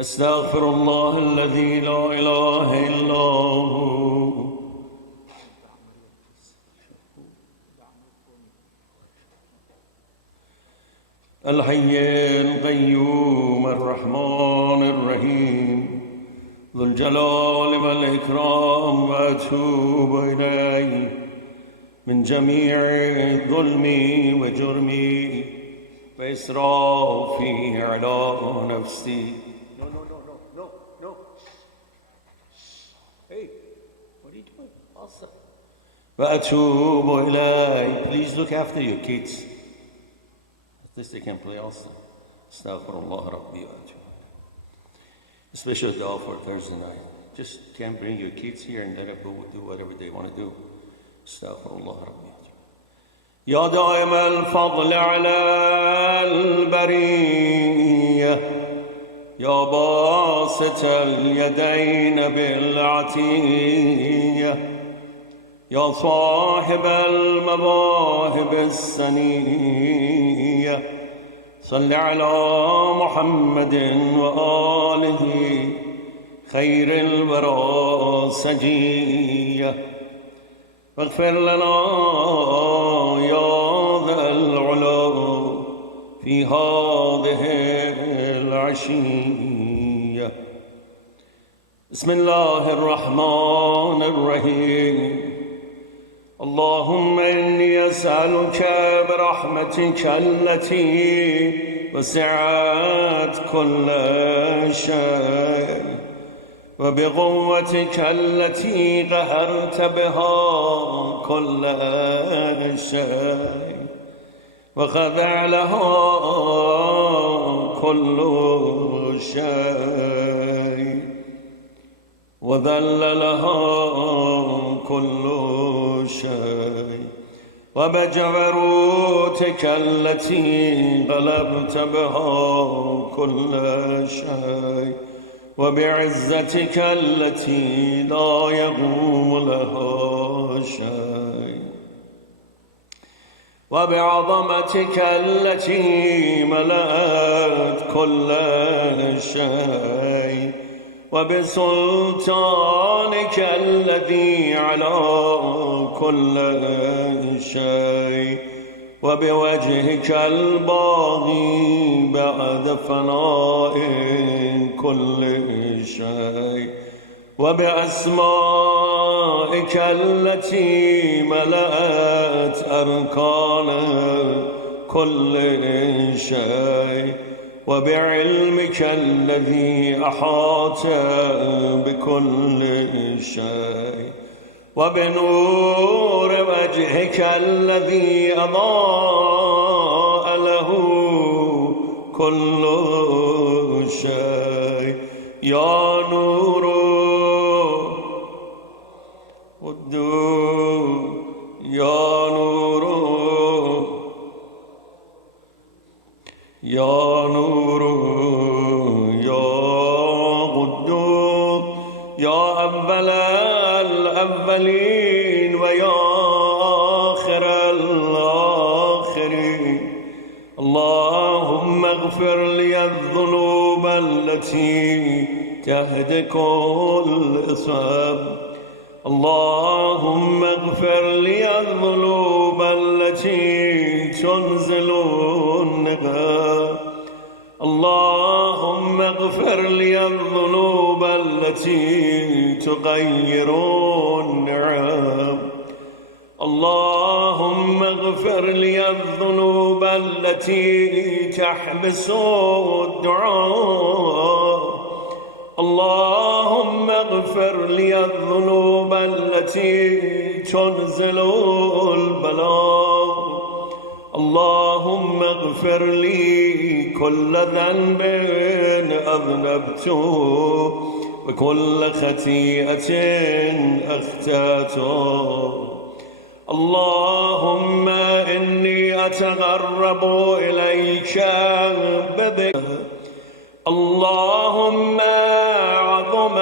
استغفر الله الذي لا إله إلا هو الحي القيوم الرحمن الرحيم ذو الجلال والإكرام وأتوب إليه من جميع ظلمي وجرمي وإسرافي على نفسي. No. Hey, what are you doing? Also. وأتوب إليه. Please look after your kids. At least they can play also. Astaghfirullah Rabbi wa atubu. A special dua for Thursday night. Just can't bring your kids here and let them go do whatever they want to do. Astaghfirullah Rabbi wa atubu. يا دائم الفضل على البرية يا باسط اليدين بالعطية يا صاحب المواهب السنية صل على محمد وآله خير الورى سجية واغفر لنا يا ذا العلا في هذه العشية. بسم الله الرحمن الرحيم. اللهم إني أسألك برحمتك التي وسعت كل شيء وبقوتك التي قهرت بها كل شيء وخضع لها كل شيء وذل لها كل شيء وبجبروتك التي غلبت بها كل شيء وبعزتك التي لا يقوم لها شيء وبعظمتك التي ملأت كل شيء وبسلطانك الذي على كل شيء وبوجهك الباغي بعد فناء كل شيء وبأسمائك التي ملأت أركان كل شيء وبعلمك الذي أحاط بكل شيء وبنور وجهك الذي أضاء له كل شيء. يا نور قدوس يا نور يا نور يا قدوس يا أول الأولين ويا آخر الآخرين. اللهم اغفر لي الذنوب التي تهدك الإصابة. اللهم اغفر لي الذنوب التي تنزل النقاب. اللهم اغفر لي الذنوب التي تغير النعم. اللهم اغفر لي الذنوب التي تحبس الدعاء. اللهم اغفر لي الذنوب التي تنزل البلاء. اللهم اغفر لي كل ذنب أذنبته وكل خطيئة أخطأته. اللهم إني أتقرب إليك بذكرك. اللهم عظم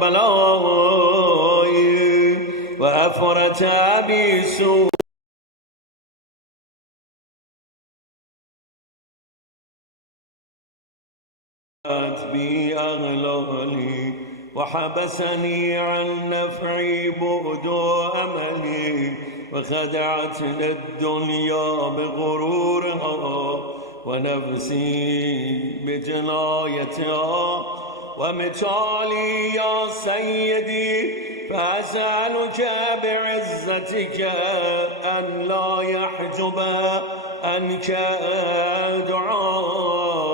بلائي وأفرت بي سوء بي أغلالي وحبسني عن نفعي بعد أملي وخدعتني الدنيا بغرورها ونفسي بجنايتها ومثالي يا سيدي فأسألك بعزتك أن لا يحجب عنك دعائي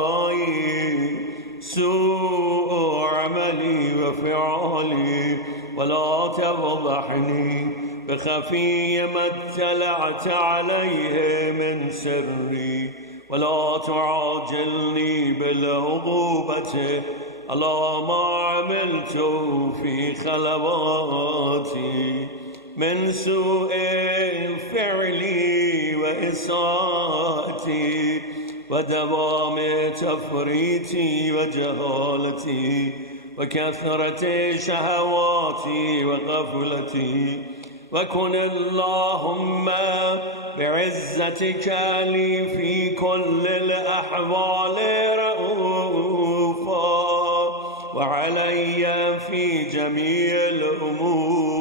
سوء عملي وفعالي ولا تفضحني بخفي ما اطلعت عليه من سري ولا تعاجلني بالعقوبة على ما عملت في خلواتي من سوء فعلي وإساءتي ودوام تفريطي وجهالتي وكثرة شهواتي وغفلتي وكن اللهم بعزتك لي في كل الأحوال رؤوفا وعلي في جميع الأمور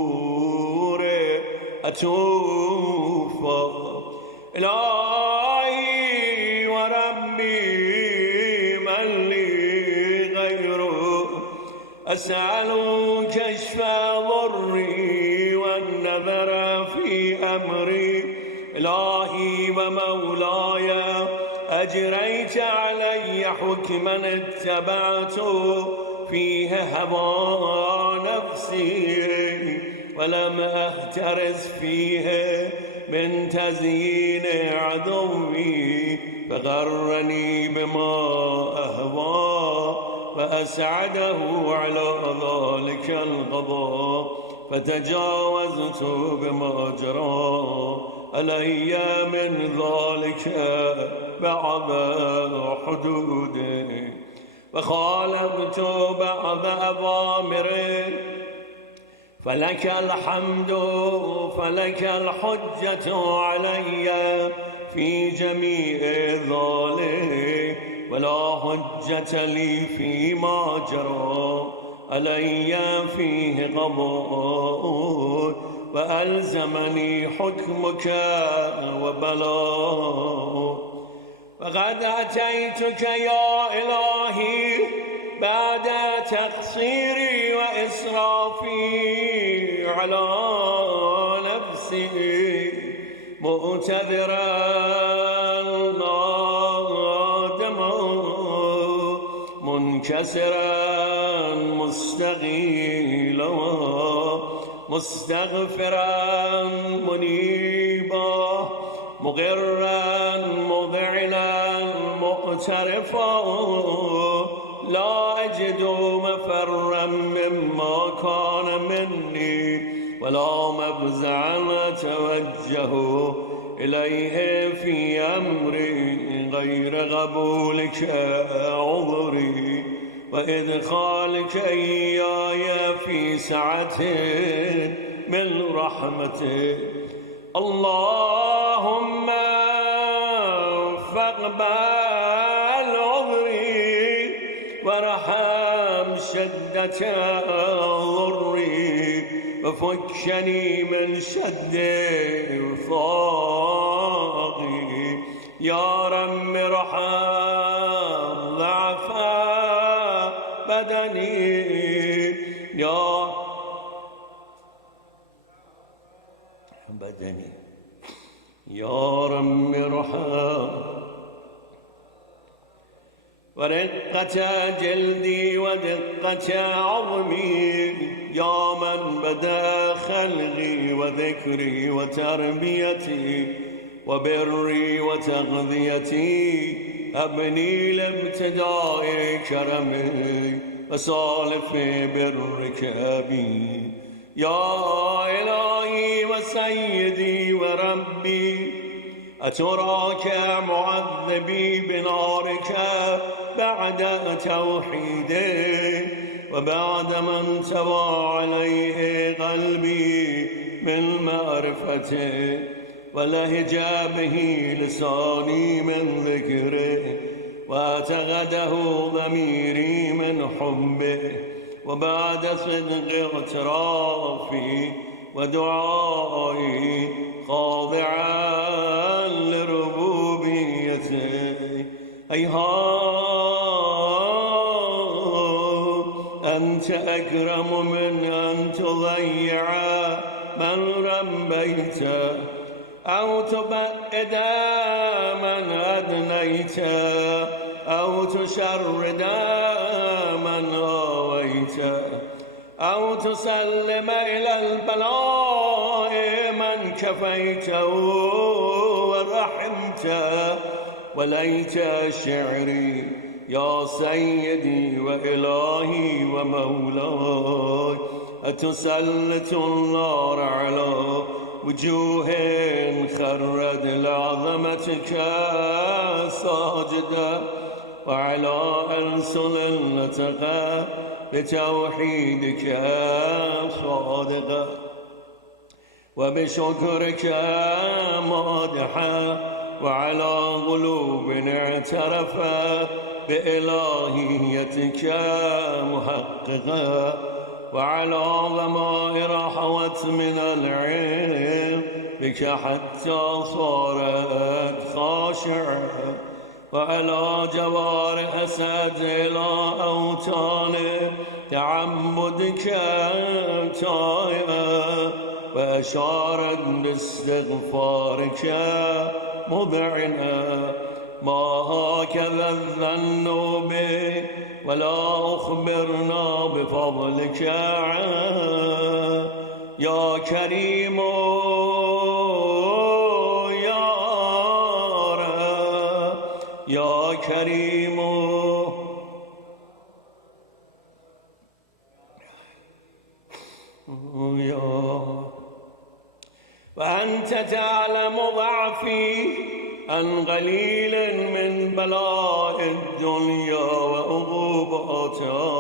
أتوفا إلهي وربي من لي غيره أسأل كشف ضري والنذر في أمري إلهي ومولاي أجريت علي حكما اتبعت فيه هوى نفسي ولم أهترس فيه من تزيين عدوي فغرني بما أهوى فأسعده على ذلك القضاء فتجاوزت بما جرى علي من ذلك بعض حدوده وخالفت بعض أوامره فلك الحمد فلك الحجة علي في جميع ذلك ولا حجة لي فيما جرى علي فيه قضاء وألزمني حكمك وبلاء وقد أتيتك يا إلهي بعد تقصيري وإسرافي على نفسي مؤتذرا نادما منكسرا مستغيلا مستغفرا منيبا مغرا مذعنا مقترفا لا أجد مفرا مما كان مني ولا مفزعا أتوجه إليه في أمري غير قبولك عذري وإدخالك إياي في سعة من رحمتك اللهم فاقبل عذري وارحم شدة ضري وفكني من شد وفاقي يا رب ارحم ضعف بدني يا بدني يا رب ارحم ورقة جلدي ودقة عظمي يا من بدأ خلقي وذكري وتربيتي وبري وتغذيتي أبني لابتداء كرمي وصالف برك بي يا إلهي وسيدي وربي أتراك معذبي بنارك بعد توحيدي وبعد ما انتوى عليه قلبي من معرفته ولهج به لساني من ذكره واعتقده ضميري من حبه، وبعد صدق اعترافي ودعائي خاضعا لربوبيته. أنت أكرم من أن تضيع من ربيت، أو تبعد من أدنيت، أو تشرد من آويت، أو تسلم إلى البلاء من كفيت ورحمت. وليت شعري يا سيدي وإلهي ومولاي أتسلط النار على وجوه خرت لعظمتك ساجدة، وعلى ألسن نطق بتوحيدك صادقة، وبشكرك مادحة، وعلى قلوب اعترفت بإلهيتك محققة، وعلى ضمائر حوت من العلم بك حتى صارت خاشعة، وعلى جوارح سد إلى أوتان تعمدك تائبة، وأشارت باستغفارك مذعنة. ما هكذا الظن به ولا أخبرنا بفضلك يا كريم يا رب يا كريم. وأنت تعلم ضعفي عن قليل من بلاء الدنيا وعقوباتها،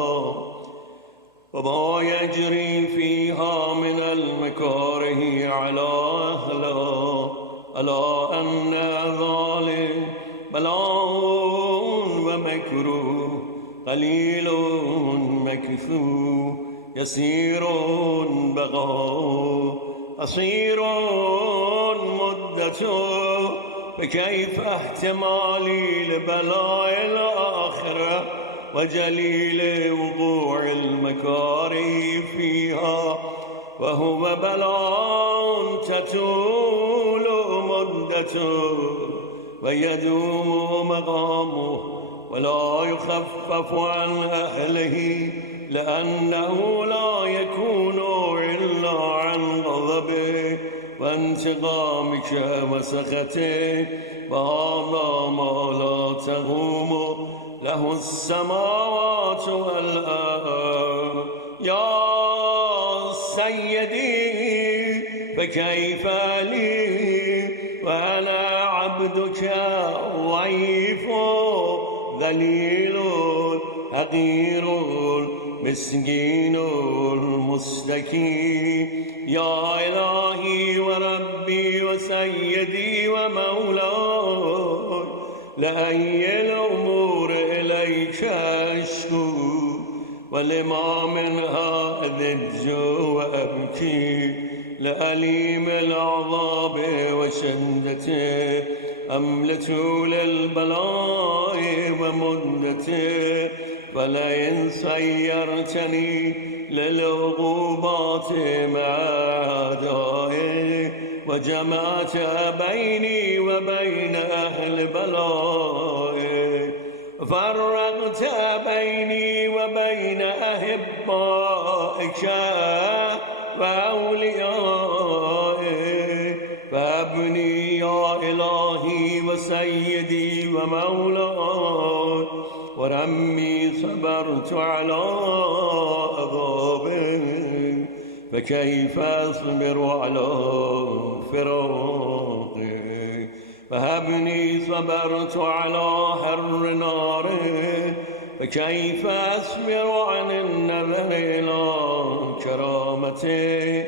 وما يجري فيها من المكاره على أهلها، ألا أن ذلك بلاء ومكروه قليل مكثو، يسير بقاء، قصير مدته. فكيف احتمالي لبلاء الآخرة وجليل وقوع المكاره فيها، وهو بلاء تطول مدته ويدوم مقامه، ولا يخفف عن أهله، لأنه لا يكون إلا عن غضبه وانتقامك وسخطك، وهذا ما لا تقوم له السماوات والأرض. يا سيدي فكيف لي وأنا عبدك ضعيف ذليل حقير مسكين مستكين. يا إلهي وربي وسيدي ومولاي، لأي الأمور إليك أشكو، ولما منها أذج وأبكي، لأليم العذاب وشدته، أملت للبلاء ومدته. فلئن سيرتني للعقوبات مع أعدائي، وجمعت بيني وبين أهل بلائي، فرقت بيني وبين أحبائك وأوليائي، فابني يا إلهي وسيدي ومولاي، ورمي صبرت على عذابي، فكيف أصبر على فراقي. فهبني صبرت على حر ناري، فكيف أصبر عن النظر إلى كرامتي.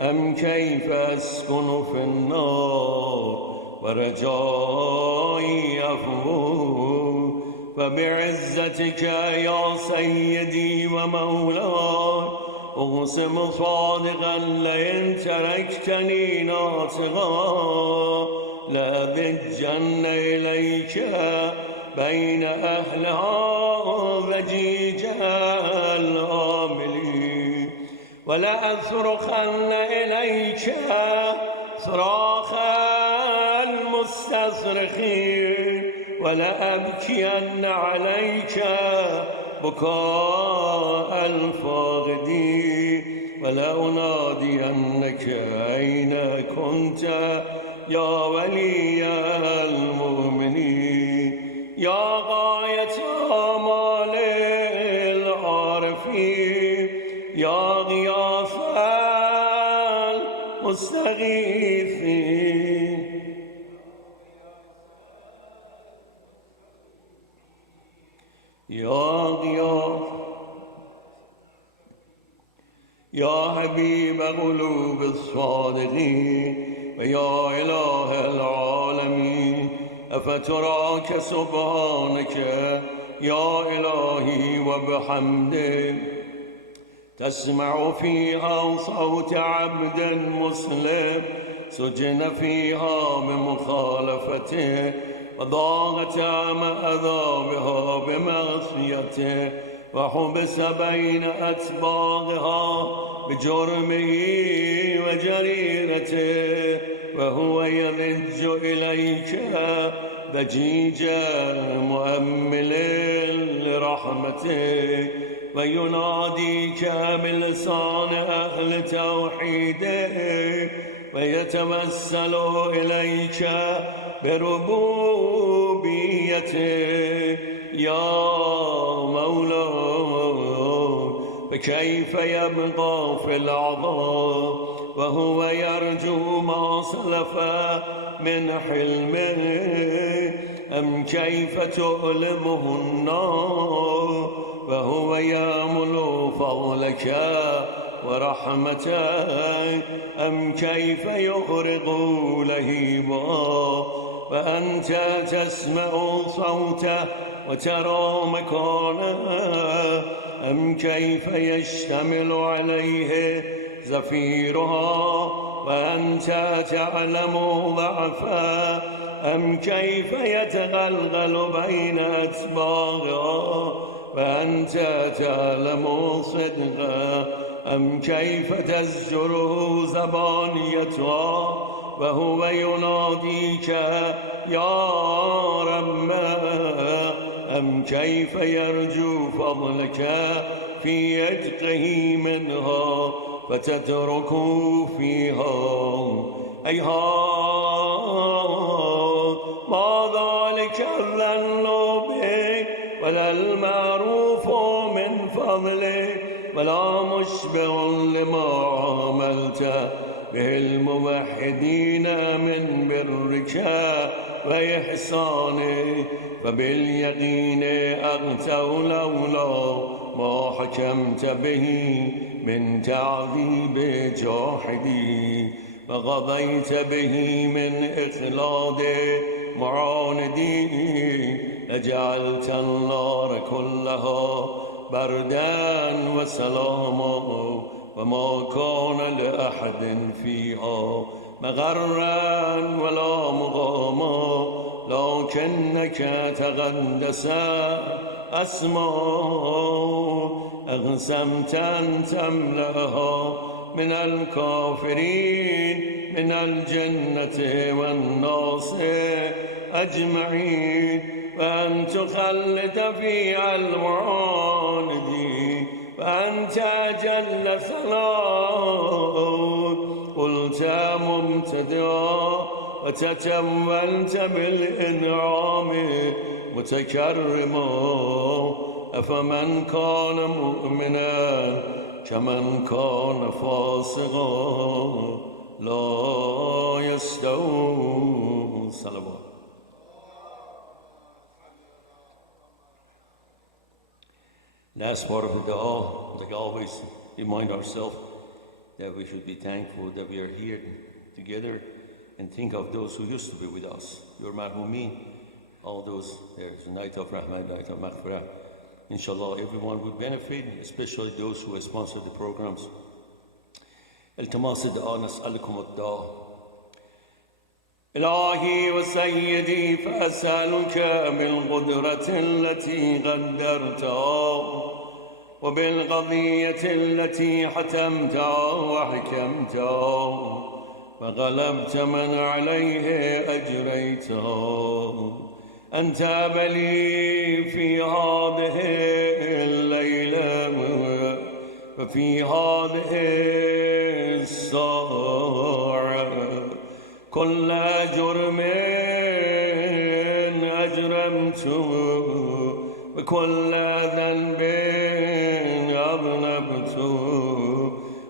أم كيف أسكن في النار ورجائي عفو، فبعزتك يا سيدي ومولاي أقسم صادقا لئن تركتني ناطقا لأبجن إليك بين أهلها ضجيجا العاملين ولأصرخن إليك صراخ المستصرخين ولأبكين عليك بكاء الفاقدين ولأنادينك أين كنت يا ولي المؤمنين يا غاية آمال العارفين يا غياث المستغيثين يا غياث يا حبيب قلوب الصادقين ويا إله العالمين أفتراك سبحانك يا إلهي وبحمدك تسمع فيها صوت عبد مسلم سجن فيها بمخالفته وضاقت مأذابها بمعصيته وحبس بين أتباعها بجرمه وجريرته وهو يضج إليك ضجيجا مؤمل لرحمته ويناديك بلسان أهل توحيده ويتوسل إليك بربوبيته يا مولاي فكيف يبقى في العذاب وهو يرجو ما سلف من حلمه أم كيف تؤلمه النار وهو يأمل فضلك ورحمتك أم كيف يغرق لهيبا وأنت تسمع صوته وترى مكانه أم كيف يشتمل عليه زفيرها وأنت تعلم ضعفه أم كيف يتغلغل بين أتباعها وأنت تعلم صدقه أم كيف تزجره زبانيتها وهو يناديك يا رب أم كيف يرجو فضلك في عتقه منها فتترك فيها هيهات ما ذلك الظن بك ولا المعروف من فضلك ولا مشبع لما عملت به الموحدين من برك وإحسانك فباليقين أغتوا لولا ما حكمت به من تعذيب جاحدي وقضيت به من إخلاد معاندي لجعلت النار كلها بردا وسلاما وما كان لأحد فيها مغرا ولا مقاما لكنك تقدس أسماء أقسمت أن تملأها من الكافرين من الجنة والناس أجمعين وأن تخلد في المعاندين وأنت جل ثناؤك قلت ممتدعا وتتولت بالإنعام متكرما أفمن كان مؤمنا كمن كان فاسقا لا يستوون. صلوات. Last part of the dua, like always, remind ourselves that we should be thankful that we are here together and think of those who used to be with us. Your marhumin, all those, there's a night of Rahman, night of Maghfirah. Inshallah, everyone would benefit, especially those who sponsor the programs. التماس الدعاء نسألكم الدعاء. إلهي وسيدي فأسألك بالقدرة التي قدرتها وبالقضية التي حتمتها وحكمتها وغلبت من عليه أجريتها أن تاب لي في هذه الليلة وفي هذه الساعة كل جرم أجرمته وكل ذنب أذنبته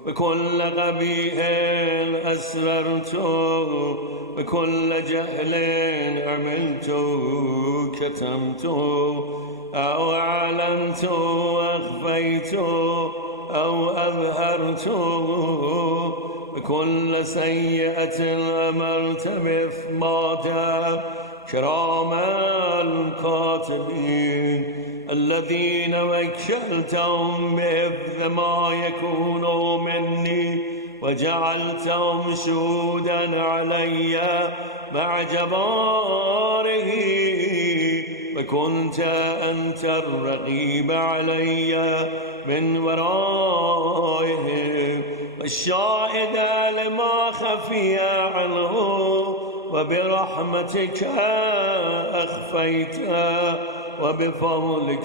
وكل قبيح أسررته وكل جهل عملته كتمته أو أعلنته أخفيته أو أظهرته وكل سيئة أمرت بإثباتها كرام الكاتبين الذين وكلتهم بحفظ ما يكون مني وجعلتهم شهودا علي مع جباره وكنت أنت الرقيب علي من ورائهم والشاهد لما خفي عنه وبرحمتك أخفيته وبفضلك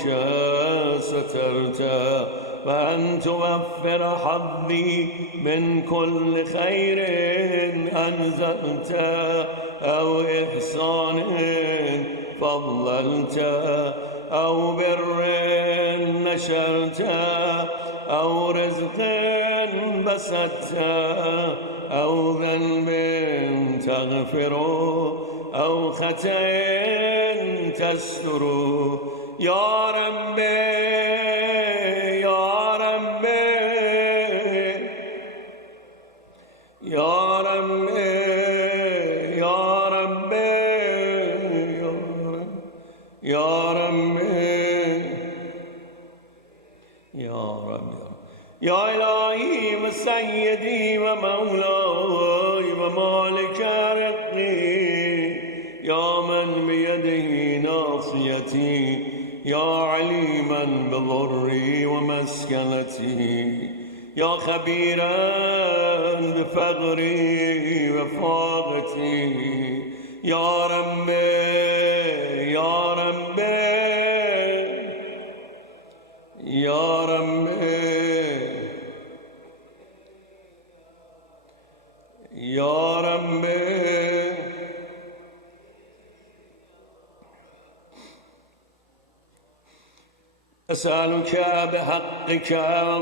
سترته وأن توفر حظي من كل خير أنزلته أو إحسان فضلته أو بر نشرته أو رزق بسطته أو ذنب تغفره أو خطأ تستره يا ربي يا ربي يا ربي يا ربي يا ربي يا ربي يا إلهي وسيدي ومولاي ومالك رزقي يا من بيده ناصيتي يا عليما بضري ومسكنتي يا خبيرا بفقري وفاقتي يا ربي يا ربي يا ربي يا ربي أسألك بحقك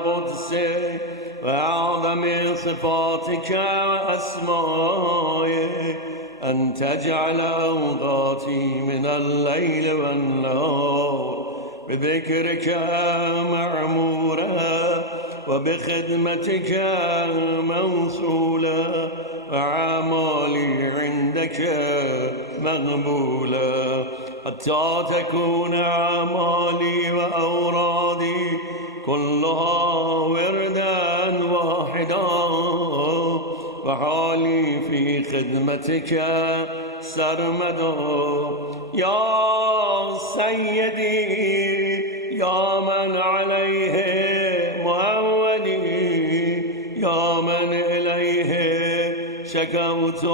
وقدسك وأعظم صفاتك وأسمائك أن تجعل أوقاتي من الليل والنهار بذكرك معمورة وبخدمتك موصولة وأعمالي عندك مقبولة حتى تكون أعمالي وأورادي كلها وردا واحدا وحالي في خدمتك سرمدا يا سيدي يا من عليه معولي يا من إليه شكوت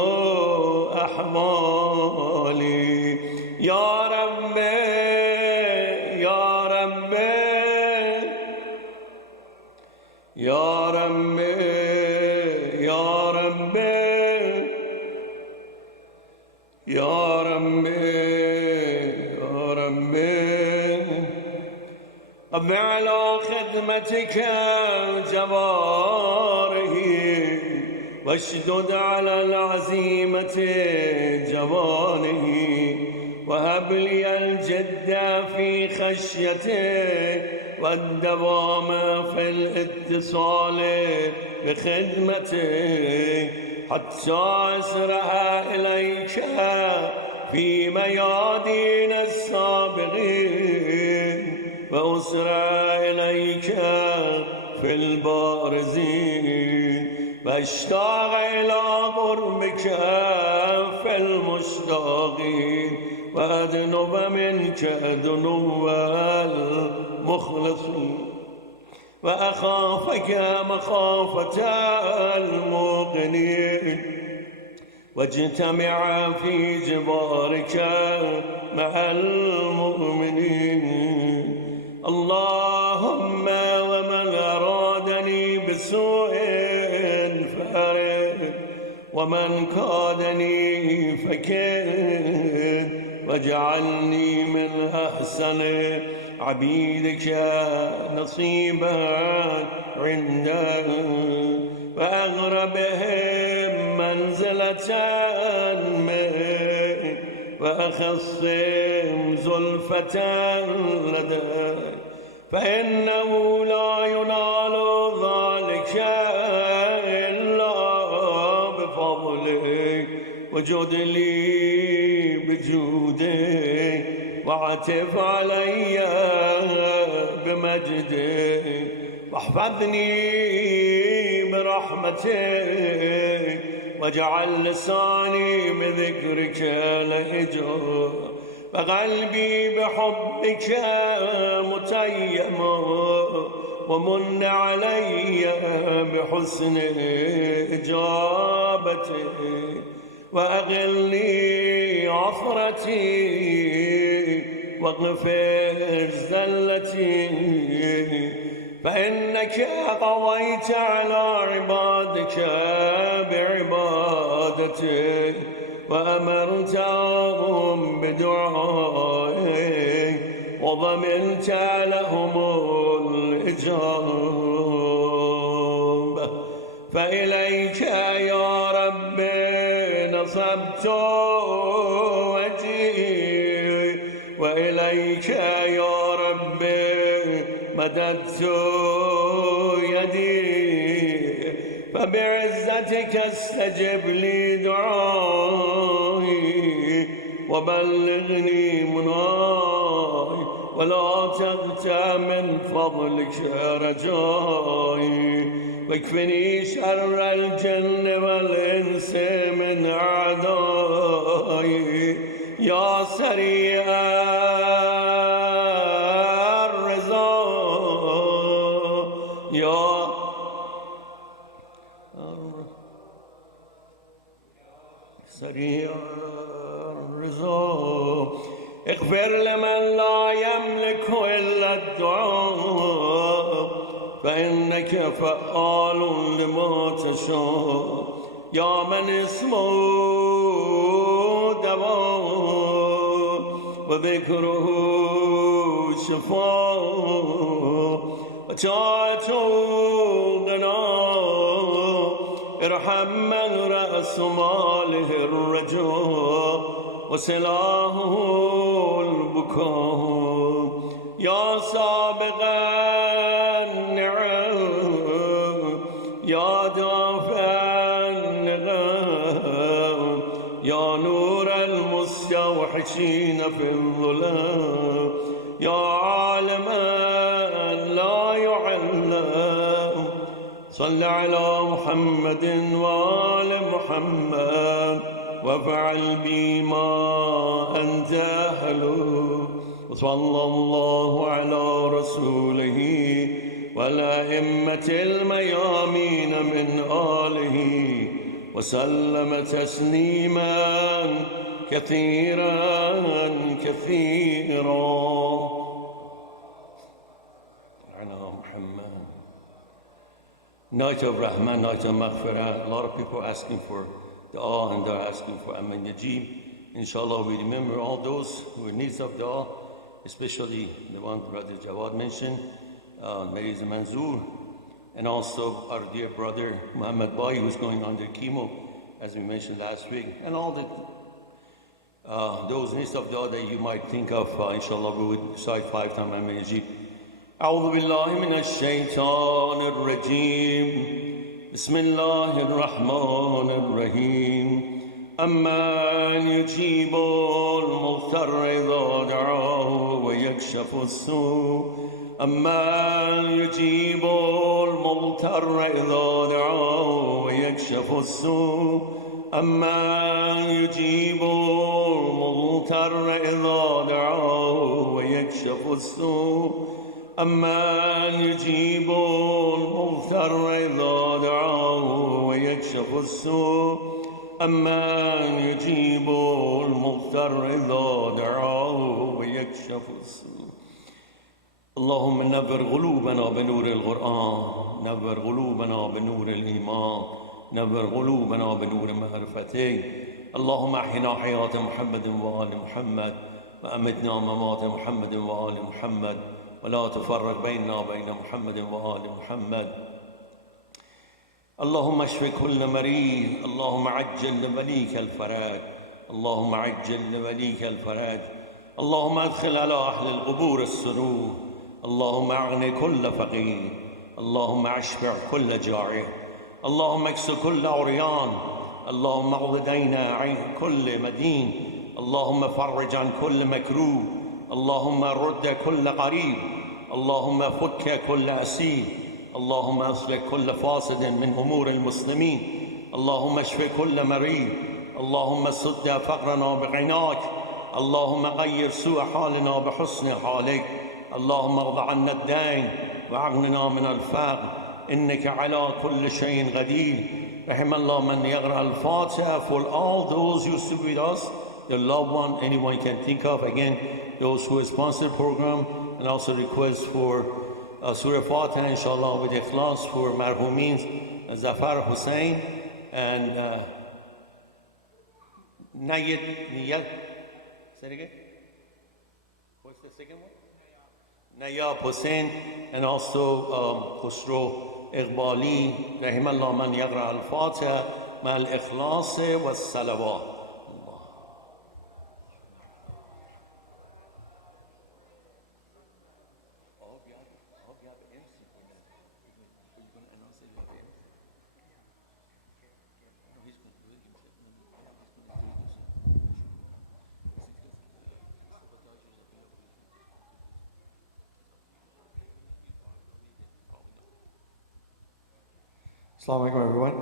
أحوالي يا ربي يا ربي يا ربي يا ربي يا ربي يا ربي قم على خدمتك جوارحي واشدد على العزيمة جوانه وهب لي الجد في خشيته والدوام في الاتصال بخدمته حتى أسرع إليك في ميادين السابقين وأسرع إليك في البارزين واشتاق إلى قربك في المشتاقين وأذنب منك ذنوب المخلصين وأخافك مخافة الموقنين واجتمع في جبارك مع المؤمنين اللهم ومن أرادني بسوء فأرد ومن كادني فكد واجعلني من أحسن عبيدك نصيبا عندك وأغربهم منزلة منك وأخصهم زلفة لديك فإنه لا ينال ذلك إلا بفضلك وجد لي بجودك واعتف علي بمجدك واحفظني برحمتك واجعل لساني بذكرك لهجر وقلبي بحبك متيما ومن علي بحسن إجابتك وأغلني عثرتي واغفر زلتي فإنك قضيت على عبادك بعبادتك وأمرتهم بدعائك وضمنت لهم الإجابة فإليك يا رب نصبت وجهي وإليك يا رب مددت يدي فبعزتك استجب لي دعائي وبلغني مناي ولا تقطع من فضلك رجائي واكفني شر الجن والإنس من أعدائي يا سريع الرضا يا سريع الرضا اغفر لمن لا يملك إلا الدعاء فإنك فعال لما تشاء يا من اسمه دواء وذكره شفاء وطاعته غناء ارحم من رأس ماله الرجاء وسلاحه البكاء يا سابق النعم يا دافع النغم يا نور المستوحشين في الظلام يا عالما لا يعلم صل على محمد وآل محمد وافعل بما أنت أهله وصلى الله على رسوله والأئمة الميامين من آله وسلم تسليما كثيرا كثيرا على محمد. Night of Rahman, night of Maghfirah. A lot of people are asking for dua and they're asking for Aman Najib. Inshallah, we remember all those who are in need of dua, especially the one Brother Jawad mentioned, Mariz Manzoor, and also our dear brother Muhammad Bai, who's going under chemo, as we mentioned last week, and all the those in need of dua that you might think of. Inshallah, we would recite 5 times Aman Najib. أعوذ بالله من الشيطان الرجيم بسم الله الرحمن الرحيم أمن يجيب المضطر إذا دعاه ويكشف السوء أمن يجيب المضطر إذا دعاه ويكشف السوء أمن يجيب المضطر إذا دعاه ويكشف السوء أمن يجيب المضطر إذا دعاه ويكشف السوء أمن يجيب المضطر إذا دعاه ويكشف السوء اللهم نور قلوبنا بنور القرآن نور قلوبنا بنور الإيمان نور قلوبنا بنور معرفته اللهم أحينا حياة محمد وآل محمد وأمتنا ممات محمد وآل محمد ولا تفرق بيننا وبين محمد وآل محمد اللهم اشف كل مريض اللهم عجل لوليك الفرج اللهم عجل لوليك الفرج اللهم ادخل على أهل القبور السرور اللهم اغن كل فقير اللهم اشبع كل جائع اللهم اكس كل عريان اللهم اقض دين عن كل مدين اللهم فرج عن كل مكروه اللهم رد كل قريب اللهم فك كل أسير اللهم أصلح كل فاسد من أمور المسلمين اللهم اشف كل مريض اللهم سد فقرنا بغناك اللهم غير سوء حالنا بحسن حالك اللهم اقض عنا الدين واغننا من الفقر إنك على كل شيء قدير رحم الله من يقرأ الفاتحة for all those who used to be with us the loved one anyone can think of again those who sponsor the program and also request for Surah Fatiha, inshallah, with ikhlas for marhumeen Zafar Hussain and Niyat. Say it again. What's the second one? Nayab Hussain and also Khusro Iqbali. Rahimallah man yagra al-Fatiha ma al-ikhlas wa salawat. Assalamu alaikum everyone.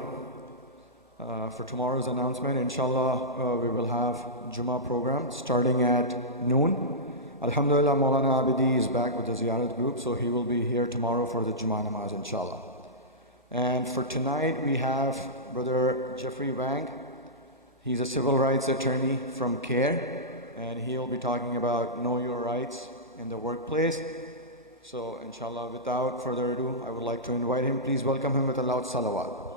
For tomorrow's announcement, inshallah, we will have Jummah program starting at noon. Alhamdulillah, Maulana Abidi is back with the Ziyarat group, so he will be here tomorrow for the Jummah namaz, inshallah. And for tonight, we have Brother Jeffrey Wang. He's a civil rights attorney from CAIR, and he'll be talking about know your rights in the workplace. So, inshallah, without further ado, I would like to invite him. Please welcome him with a loud salawat.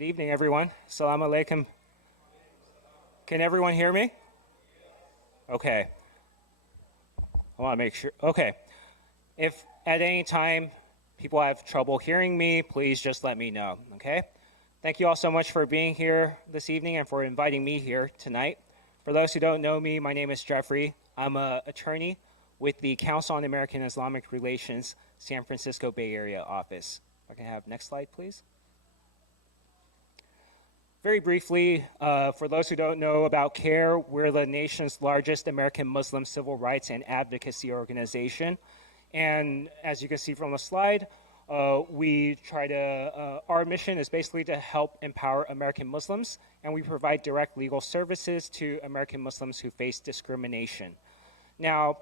Good evening, everyone. Assalamu alaikum. Can everyone hear me? Okay. I want to make sure. Okay. If at any time people have trouble hearing me, please just let me know, okay? Thank you all so much for being here this evening and for inviting me here tonight. For those who don't know me, my name is Jeffrey. I'm an attorney with the Council on American-Islamic Relations, San Francisco Bay Area office. If I can have next slide, please. Very briefly, for those who don't know about CAIR, we're the nation's largest American Muslim civil rights and advocacy organization. And as you can see from the slide, we try to, our mission is basically to help empower American Muslims, and we provide direct legal services to American Muslims who face discrimination. Now,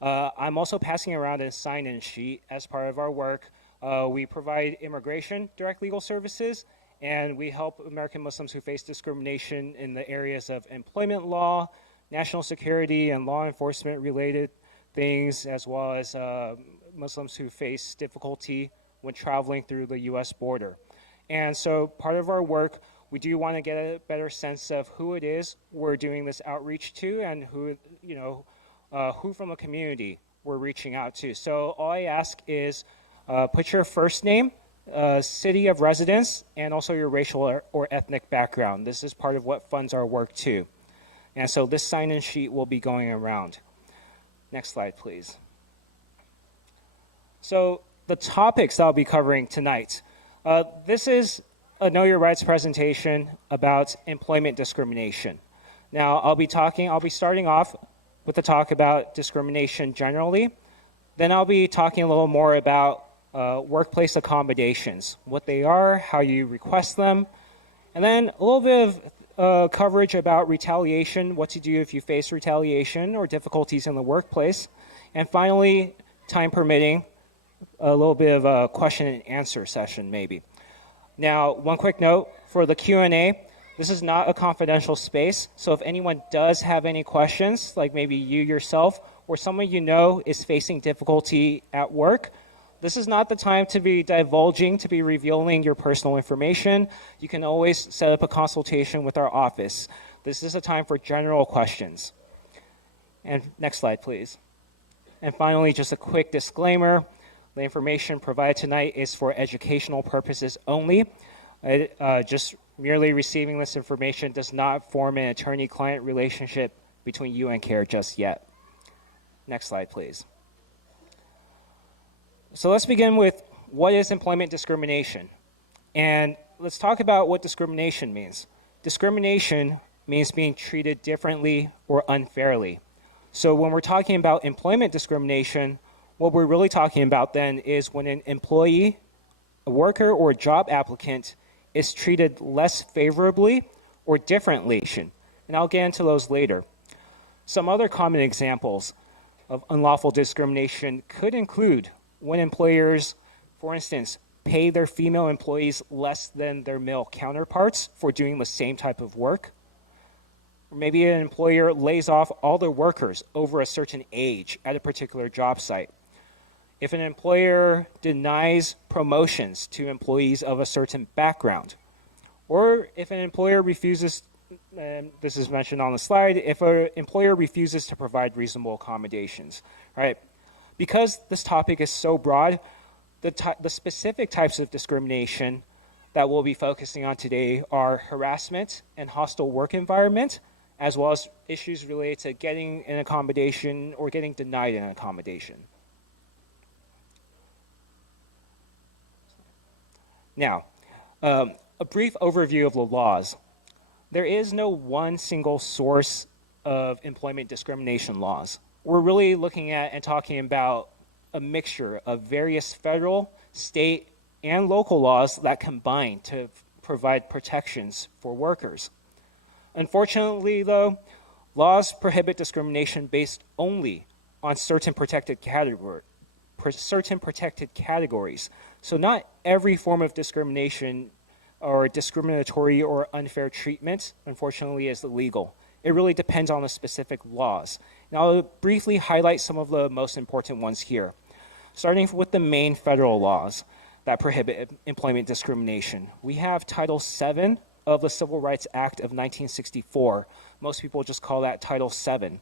I'm also passing around a sign-in sheet as part of our work. We provide immigration direct legal services, and we help American Muslims who face discrimination in the areas of employment law, national security, and law enforcement related things, as well as Muslims who face difficulty when traveling through the U.S. border. And so part of our work, we do want to get a better sense of who it is we're doing this outreach to and who, who from the community we're reaching out to. So all I ask is put your first name, city of residence, and also your racial or ethnic background. This is part of what funds our work too. And so this sign-in sheet will be going around. Next slide, please. So the topics I'll be covering tonight. This is a Know Your Rights presentation about employment discrimination. Now, I'll be starting off with a talk about discrimination generally. Then I'll be talking a little more about workplace accommodations, what they are, how you request them, and then a little bit of coverage about retaliation, what to do if you face retaliation or difficulties in the workplace, and finally, time permitting, a little bit of a question and answer session maybe. Now, one quick note for the Q&A, this is not a confidential space, so if anyone does have any questions, like maybe you yourself or someone you know is facing difficulty at work, this is not the time to be divulging, to be revealing your personal information. You can always set up a consultation with our office. This is a time for general questions. And next slide, please. And finally, just a quick disclaimer. The information provided tonight is for educational purposes only. Just merely receiving this information does not form an attorney-client relationship between you and CAIR just yet. Next slide, please. So let's begin with what is employment discrimination? And let's talk about what discrimination means. Discrimination means being treated differently or unfairly. So when we're talking about employment discrimination, what we're really talking about then is when an employee, a worker, or a job applicant is treated less favorably or differently. And I'll get into those later. Some other common examples of unlawful discrimination could include when employers, for instance, pay their female employees less than their male counterparts for doing the same type of work. Or maybe an employer lays off all their workers over a certain age at a particular job site. If an employer denies promotions to employees of a certain background, or if an employer refuses, and this is mentioned on the slide, if an employer refuses to provide reasonable accommodations, right? Because this topic is so broad, the specific types of discrimination that we'll be focusing on today are harassment and hostile work environment, as well as issues related to getting an accommodation or getting denied an accommodation. Now, a brief overview of the laws. There is no one single source of employment discrimination laws. We're really looking at and talking about a mixture of various federal, state, and local laws that combine to provide protections for workers. Unfortunately, though, laws prohibit discrimination based only on certain protected categories. So not every form of discrimination or discriminatory or unfair treatment, unfortunately, is illegal. It really depends on the specific laws. And I'll briefly highlight some of the most important ones here. Starting with the main federal laws. that prohibit employment discrimination. We have Title VII of the Civil Rights Act of 1964. Most people just call that Title VII.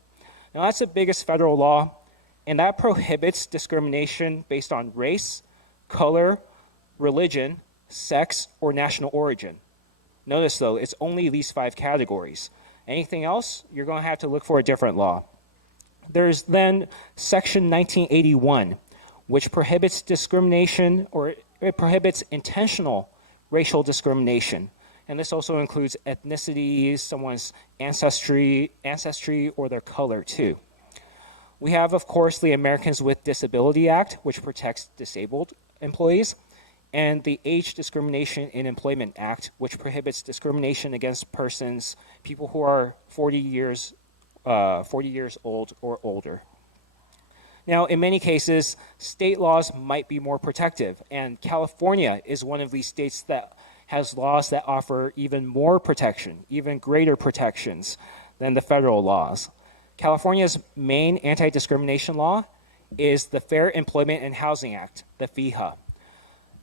Now, that's the biggest federal law, and that prohibits discrimination based on race, color, religion, sex, or national origin. Notice, though, it's only these 5 categories. Anything else, you're going to have to look for a different law. There's then Section 1981, which prohibits discrimination, or it prohibits intentional racial discrimination. And this also includes ethnicity, someone's ancestry, or their color, too. We have, of course, the Americans with Disability Act, which protects disabled employees, and the Age Discrimination in Employment Act, which prohibits discrimination against people who are 40 years old or older. Now, in many cases, state laws might be more protective, and California is one of these states that has laws that offer even more protection, even greater protections than the federal laws. California's main anti-discrimination law is the Fair Employment and Housing Act, the FEHA.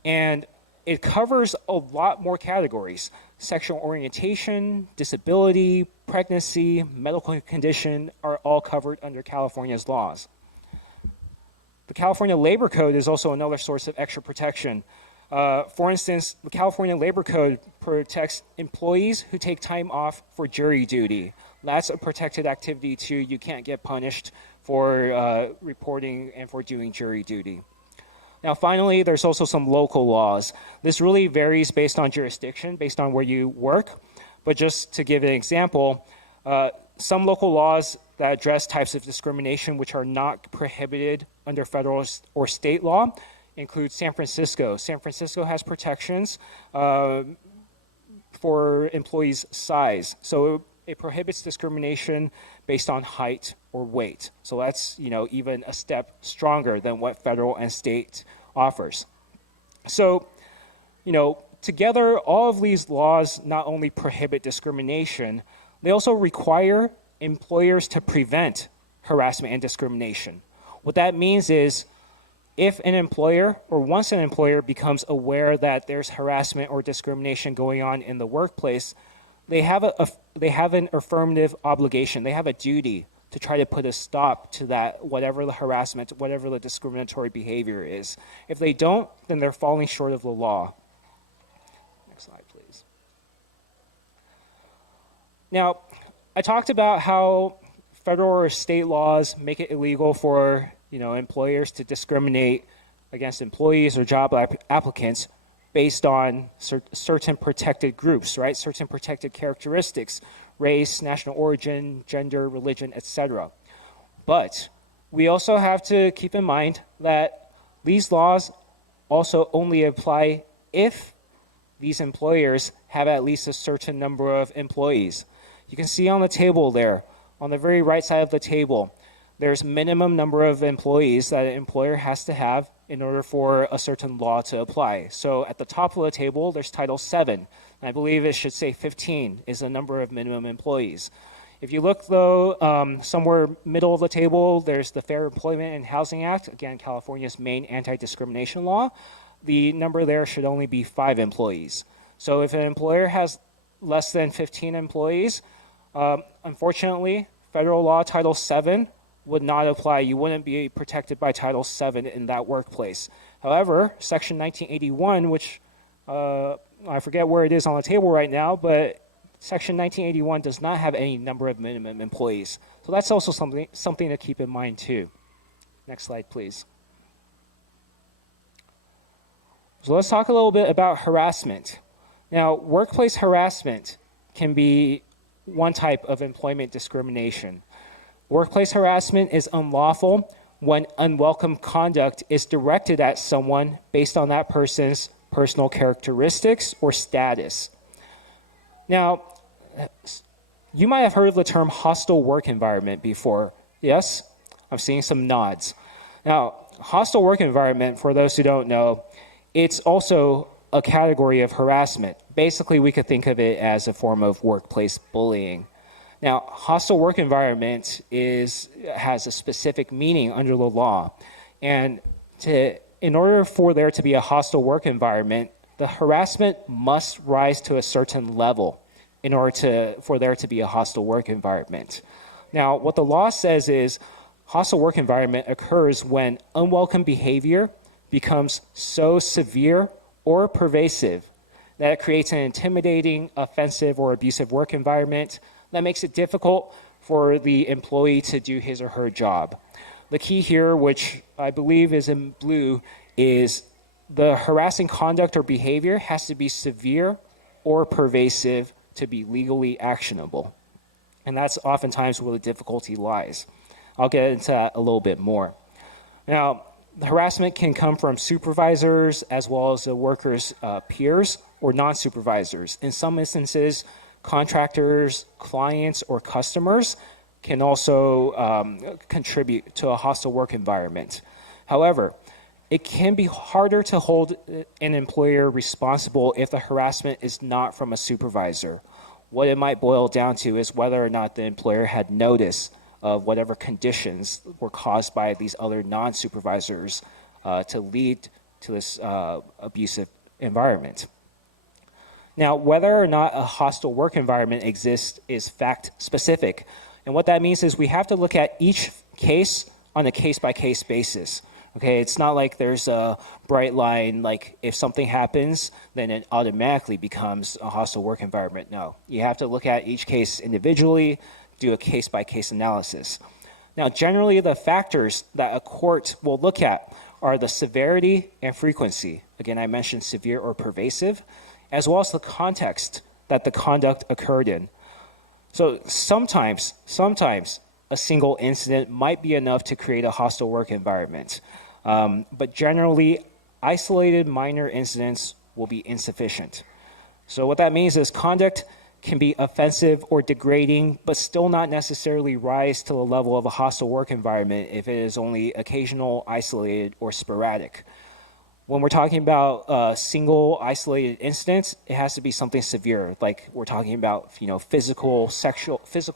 And it covers a lot more categories: sexual orientation, disability, pregnancy, medical condition are all covered under California's laws. The California Labor Code is also another source of extra protection. For instance, the California Labor Code protects employees who take time off for jury duty. That's a protected activity too. You can't get punished for reporting and for doing jury duty. Now, finally, there's also some local laws. This really varies based on jurisdiction, based on where you work. But just to give an example, some local laws that address types of discrimination which are not prohibited under federal or state law include San Francisco. San Francisco has protections for employees' size. So it prohibits discrimination based on height or weight. So that's, even a step stronger than what federal and state offers. So, together, all of these laws not only prohibit discrimination, they also require employers to prevent harassment and discrimination. What that means is, if an employer, or once an employer becomes aware that there's harassment or discrimination going on in the workplace, they have an affirmative obligation. They have a duty to try to put a stop to that, whatever the harassment, whatever the discriminatory behavior is. If they don't, then they're falling short of the law. Next slide, please. Now, I talked about how federal or state laws make it illegal for employers to discriminate against employees or job applicants based on certain protected groups, right? Certain protected characteristics: race, national origin, gender, religion, etc. But we also have to keep in mind that these laws also only apply if these employers have at least a certain number of employees. You can see on the table there, on the very right side of the table, there's minimum number of employees that an employer has to have in order for a certain law to apply. So at the top of the table, there's Title VII. I believe it should say 15 is the number of minimum employees. If you look, though, somewhere middle of the table, there's the Fair Employment and Housing Act, again, California's main anti-discrimination law. The number there should only be 5 employees. So if an employer has less than 15 employees, unfortunately, federal law Title VII would not apply. You wouldn't be protected by Title VII in that workplace. However, Section 1981, which I forget where it is on the table right now, but Section 1981 does not have any number of minimum employees. So that's also something to keep in mind too. Next slide, please. So let's talk a little bit about harassment. Now, workplace harassment can be one type of employment discrimination. Workplace harassment is unlawful when unwelcome conduct is directed at someone based on that person's personal characteristics or status. Now, you might have heard of the term hostile work environment before. Yes? I'm seeing some nods. Now, hostile work environment, for those who don't know, it's also a category of harassment. Basically, we could think of it as a form of workplace bullying. Now, hostile work environment has a specific meaning under the law. And to in order for there to be a hostile work environment, the harassment must rise to a certain level in order for there to be a hostile work environment. Now, what the law says is hostile work environment occurs when unwelcome behavior becomes so severe or pervasive that it creates an intimidating, offensive, or abusive work environment that makes it difficult for the employee to do his or her job. The key here, which I believe is in blue, is the harassing conduct or behavior has to be severe or pervasive to be legally actionable. And that's oftentimes where the difficulty lies. I'll get into that a little bit more. Now, the harassment can come from supervisors as well as the workers' peers or non-supervisors. In some instances, contractors, clients, or customers can also contribute to a hostile work environment. However, it can be harder to hold an employer responsible if the harassment is not from a supervisor. What it might boil down to is whether or not the employer had notice of whatever conditions were caused by these other non-supervisors to lead to this abusive environment. Now, whether or not a hostile work environment exists is fact-specific. And what that means is we have to look at each case on a case-by-case basis. Okay, it's not like there's a bright line, like if something happens, then it automatically becomes a hostile work environment. No, you have to look at each case individually, do a case-by-case analysis. Now, generally, the factors that a court will look at are the severity and frequency. Again, I mentioned severe or pervasive, as well as the context that the conduct occurred in. So sometimes a single incident might be enough to create a hostile work environment. But generally, isolated minor incidents will be insufficient. So what that means is conduct can be offensive or degrading, but still not necessarily rise to the level of a hostile work environment if it is only occasional, isolated, or sporadic. When we're talking about single isolated incidents, it has to be something severe, like we're talking about, physical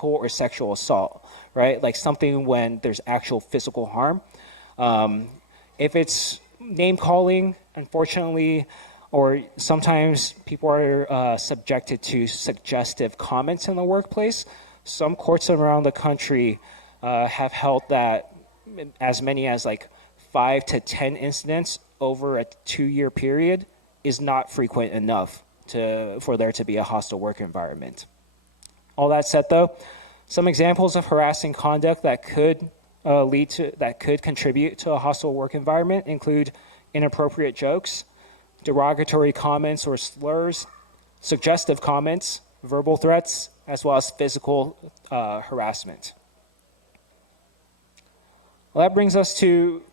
or sexual assault, right? Like something when there's actual physical harm. If it's name calling, unfortunately, or sometimes people are subjected to suggestive comments in the workplace. Some courts around the country have held that as many as 5 to 10 incidents over a 2-year period is not frequent enough for there to be a hostile work environment. All that said, though, some examples of harassing conduct that could contribute to a hostile work environment include inappropriate jokes, derogatory comments or slurs, suggestive comments, verbal threats, as well as physical harassment. Well, that brings us to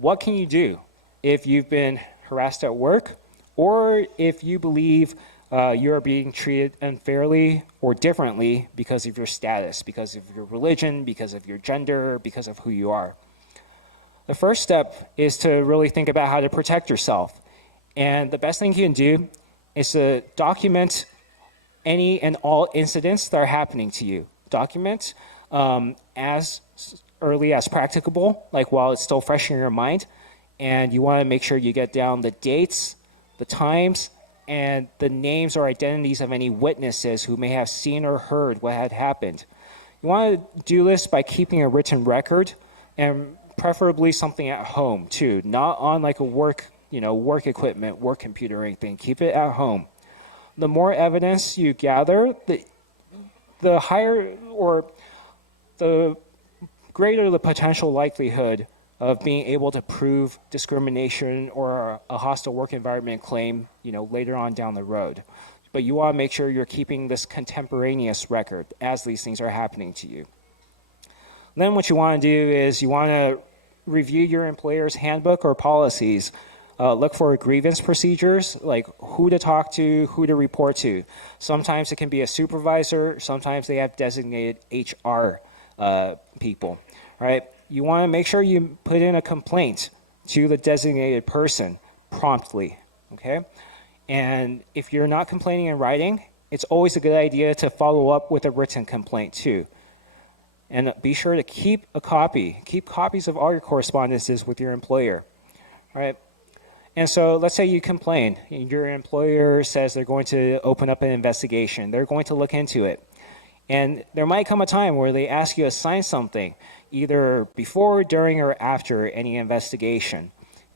what can you do if you've been harassed at work, or if you believe you're being treated unfairly or differently because of your status, because of your religion, because of your gender, because of who you are. The first step is to really think about how to protect yourself. And the best thing you can do is to document any and all incidents that are happening to you. Document as early as practicable, like while it's still fresh in your mind. And you want to make sure you get down the dates, the times, and the names or identities of any witnesses who may have seen or heard what had happened. You want to do this by keeping a written record, and preferably something at home too, not on a work equipment, work computer or anything. Keep it at home. The more evidence you gather, the higher or the greater the potential likelihood of being able to prove discrimination or a hostile work environment claim, later on down the road. But you want to make sure you're keeping this contemporaneous record as these things are happening to you. Then what you want to do is you want to review your employer's handbook or policies. Look for grievance procedures, like who to talk to, who to report to. Sometimes it can be a supervisor. Sometimes they have designated HR people, right? You want to make sure you put in a complaint to the designated person promptly, okay? And if you're not complaining in writing, it's always a good idea to follow up with a written complaint too. And be sure to keep copies of all your correspondences with your employer, all right? And so let's say you complain. Your employer says they're going to open up an investigation. They're going to look into it. And there might come a time where they ask you to sign something, either before, during, or after any investigation.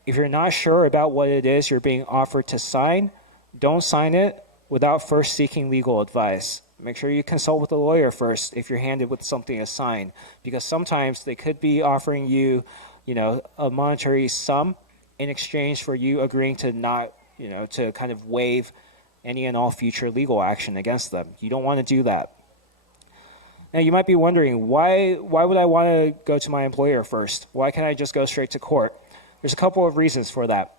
If you're not sure about what it is you're being offered to sign, don't sign it without first seeking legal advice. Make sure you consult with a lawyer first if you're handed with something to sign, because sometimes they could be offering you, a monetary sum in exchange for you agreeing to not, to kind of waive any and all future legal action against them. You don't want to do that. Now, you might be wondering, why would I want to go to my employer first? Why can't I just go straight to court? There's a couple of reasons for that.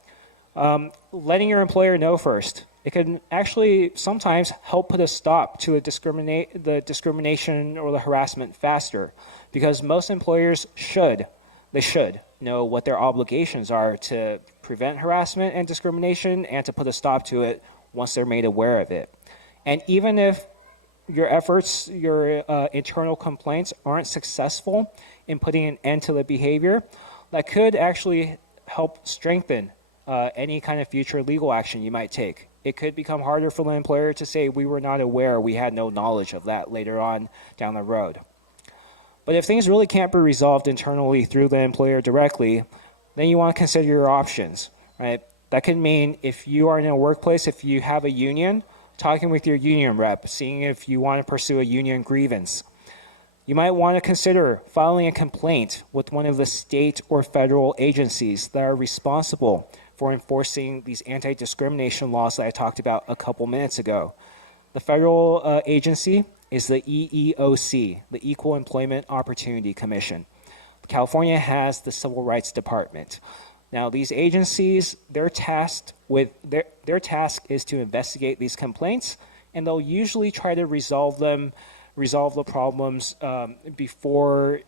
Letting your employer know first. It can actually sometimes help put a stop to the discrimination or the harassment faster, because most employers should know what their obligations are to prevent harassment and discrimination and to put a stop to it once they're made aware of it. And even if your efforts, your internal complaints aren't successful in putting an end to the behavior, that could actually help strengthen any kind of future legal action you might take. It could become harder for the employer to say, we were not aware, we had no knowledge of that later on down the road. But if things really can't be resolved internally through the employer directly, then you want to consider your options, right? That could mean if you are in a workplace, if you have a union, talking with your union rep, seeing if you want to pursue a union grievance. You might want to consider filing a complaint with one of the state or federal agencies that are responsible for enforcing these anti-discrimination laws that I talked about a couple minutes ago. The federal agency is the EEOC, the Equal Employment Opportunity Commission. California has the Civil Rights Department. Now, these agencies, their task is to investigate these complaints, and they'll usually try to resolve the problems before,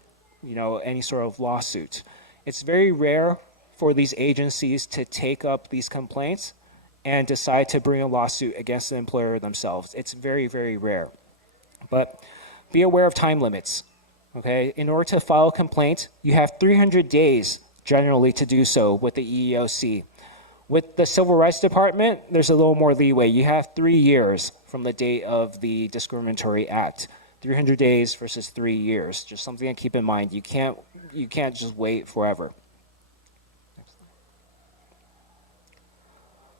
any sort of lawsuit. It's very rare for these agencies to take up these complaints and decide to bring a lawsuit against the employer themselves. It's very, very rare. But be aware of time limits, okay? In order to file a complaint, you have 300 days generally to do so with the EEOC. With the Civil Rights Department, there's a little more leeway. You have 3 years from the date of the discriminatory act. 300 days versus 3 years. Just something to keep in mind. You can't just wait forever.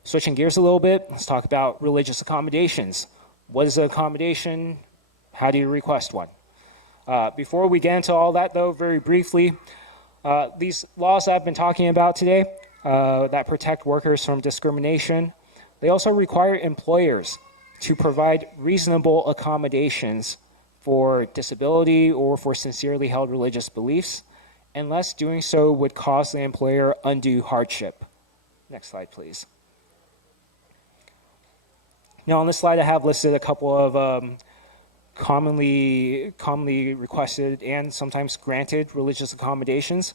Switching gears a little bit, let's talk about religious accommodations. What is an accommodation? How do you request one? Before we get into all that, though, very briefly, these laws I've been talking about today that protect workers from discrimination, they also require employers to provide reasonable accommodations for disability or for sincerely held religious beliefs, unless doing so would cause the employer undue hardship. Next slide, please. Now, on this slide, I have listed a couple of commonly requested and sometimes granted religious accommodations.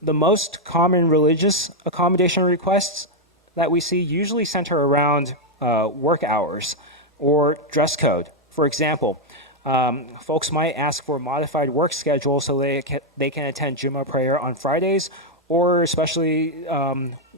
The most common religious accommodation requests that we see usually center around work hours or dress code. For example, folks might ask for a modified work schedule so they can attend Jummah prayer on Fridays, or especially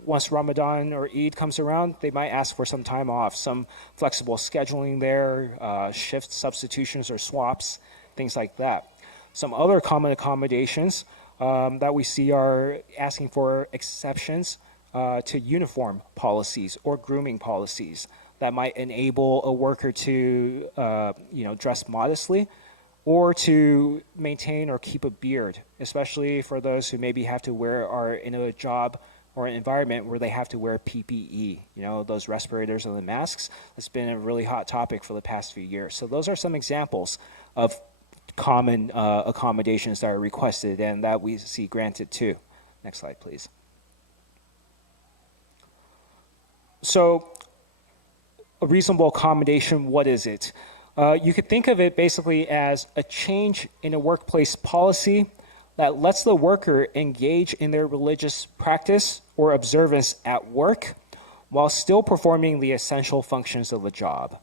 once Ramadan or Eid comes around, they might ask for some time off, some flexible scheduling there, shift substitutions or swaps, things like that. Some other common accommodations that we see are asking for exceptions to uniform policies or grooming policies that might enable a worker to dress modestly or to maintain or keep a beard, especially for those who maybe are in a job or an environment where they have to wear PPE, those respirators and the masks. It's been a really hot topic for the past few years. So those are some examples of common accommodations that are requested and that we see granted too. Next slide, please. So a reasonable accommodation, what is it? You could think of it basically as a change in a workplace policy that lets the worker engage in their religious practice or observance at work while still performing the essential functions of the job.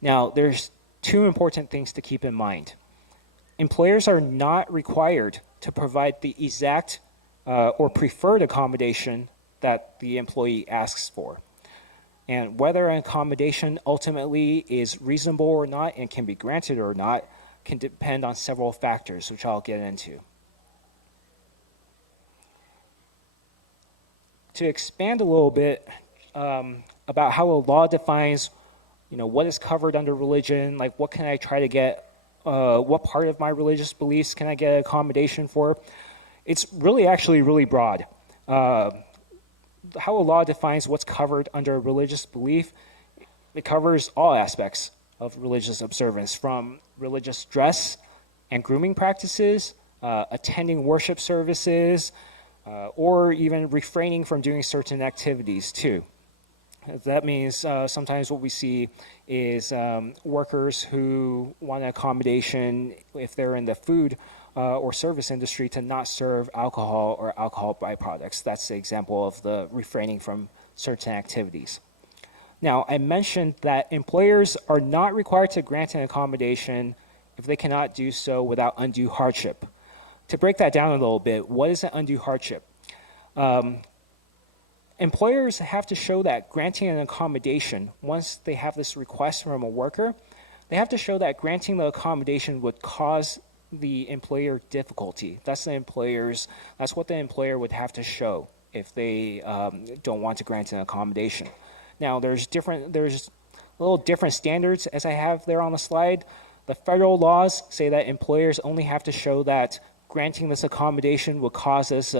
Now, there's two important things to keep in mind. Employers are not required to provide the exact or preferred accommodation that the employee asks for. And whether an accommodation ultimately is reasonable or not and can be granted or not can depend on several factors, which I'll get into. To expand a little bit about how a law defines, what is covered under religion, like what can I try to get, what part of my religious beliefs can I get accommodation for? It's actually really broad. How a law defines what's covered under a religious belief, it covers all aspects of religious observance, from religious dress and grooming practices, attending worship services, or even refraining from doing certain activities too. That means sometimes what we see is workers who want an accommodation if they're in the food or service industry to not serve alcohol or alcohol byproducts. That's the example of the refraining from certain activities. Now, I mentioned that employers are not required to grant an accommodation if they cannot do so without undue hardship. To break that down a little bit, what is an undue hardship? Employers have to show that granting an accommodation, once they have this request from a worker, they have to show that granting the accommodation would cause the employer difficulty. That's what the employer would have to show if they don't want to grant an accommodation. Now, there's little different standards, as I have there on the slide. The federal laws say that employers only have to show that granting this accommodation would cause us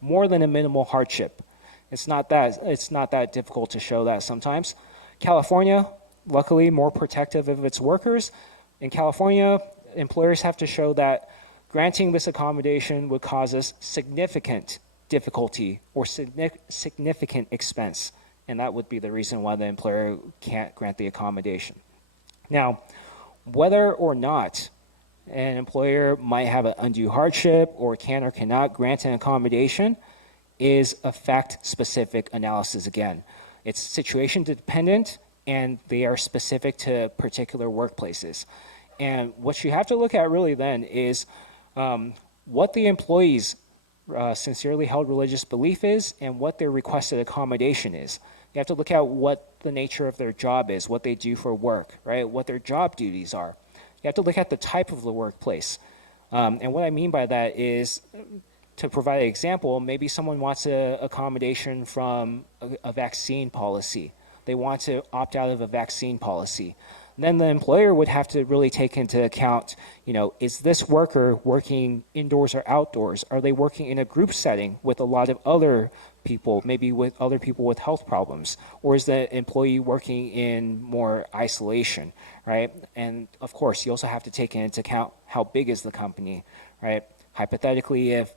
more than a minimal hardship. It's not that difficult to show that sometimes. California, luckily, more protective of its workers. In California, employers have to show that granting this accommodation would cause us significant difficulty or significant expense, and that would be the reason why the employer can't grant the accommodation. Now, whether or not an employer might have an undue hardship or can or cannot grant an accommodation is a fact-specific analysis again. It's situation-dependent, and they are specific to particular workplaces. And what you have to look at really then is what the employee's sincerely held religious belief is and what their requested accommodation is. You have to look at what the nature of their job is, what they do for work, right? What their job duties are. You have to look at the type of the workplace. And what I mean by that is, to provide an example, maybe someone wants an accommodation from a vaccine policy. They want to opt out of a vaccine policy. Then the employer would have to really take into account, is this worker working indoors or outdoors? Are they working in a group setting with a lot of other people, maybe with other people with health problems? Or is the employee working in more isolation, right? And of course, you also have to take into account how big is the company, right? Hypothetically, if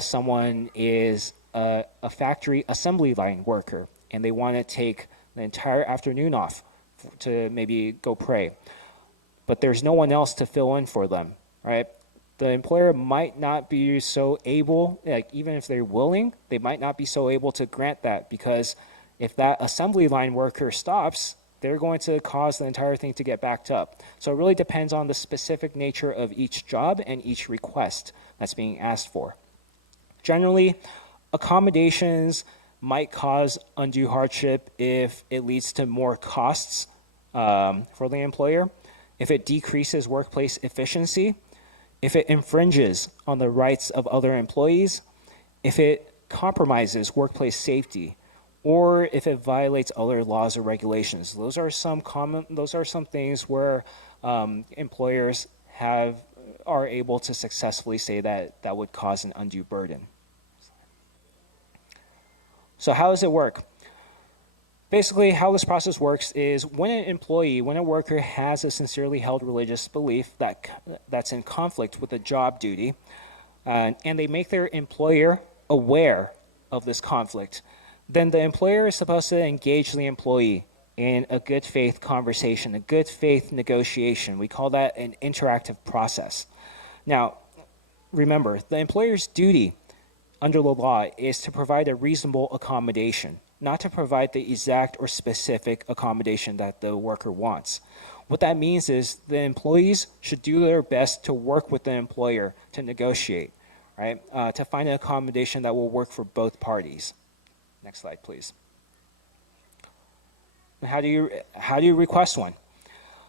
someone is a factory assembly line worker and they want to take the entire afternoon off to maybe go pray, but there's no one else to fill in for them, right? The employer might not be so able, even if they're willing, they might not be so able to grant that, because if that assembly line worker stops, they're going to cause the entire thing to get backed up. So it really depends on the specific nature of each job and each request that's being asked for. Generally, accommodations might cause undue hardship if it leads to more costs for the employer, if it decreases workplace efficiency, if it infringes on the rights of other employees, if it compromises workplace safety, or if it violates other laws or regulations. Those are some things where employers are able to successfully say that would cause an undue burden. So how does it work? Basically, how this process works is when a worker has a sincerely held religious belief that's in conflict with a job duty, and they make their employer aware of this conflict, then the employer is supposed to engage the employee in a good faith conversation, a good faith negotiation. We call that an interactive process. Now, remember, the employer's duty under the law is to provide a reasonable accommodation, not to provide the exact or specific accommodation that the worker wants. What that means is the employees should do their best to work with the employer to negotiate, right? To find an accommodation that will work for both parties. Next slide, please. How do you request one?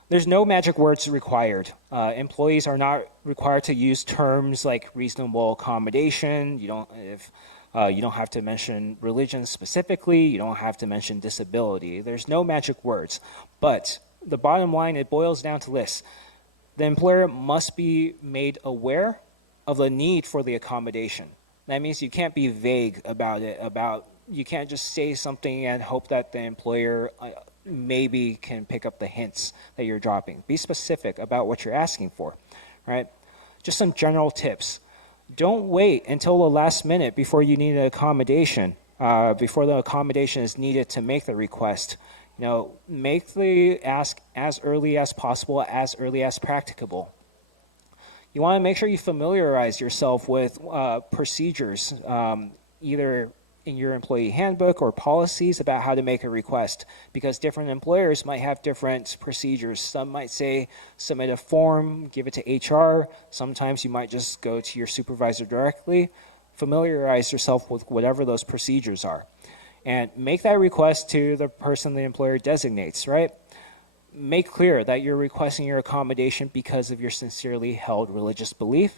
There's no magic words required. Employees are not required to use terms like reasonable accommodation. You don't have to mention religion specifically. You don't have to mention disability. There's no magic words. But the bottom line, it boils down to this. The employer must be made aware of the need for the accommodation. That means you can't be vague about it, you can't just say something and hope that the employer maybe can pick up the hints that you're dropping. Be specific about what you're asking for, right? Just some general tips. Don't wait until the last minute before you need an accommodation, before the accommodation is needed to make the request. Make the ask as early as possible, as early as practicable. You want to make sure you familiarize yourself with procedures, either in your employee handbook or policies about how to make a request, because different employers might have different procedures. Some might say submit a form, give it to HR. Sometimes you might just go to your supervisor directly. Familiarize yourself with whatever those procedures are. And make that request to the person the employer designates, right? Make clear that you're requesting your accommodation because of your sincerely held religious belief.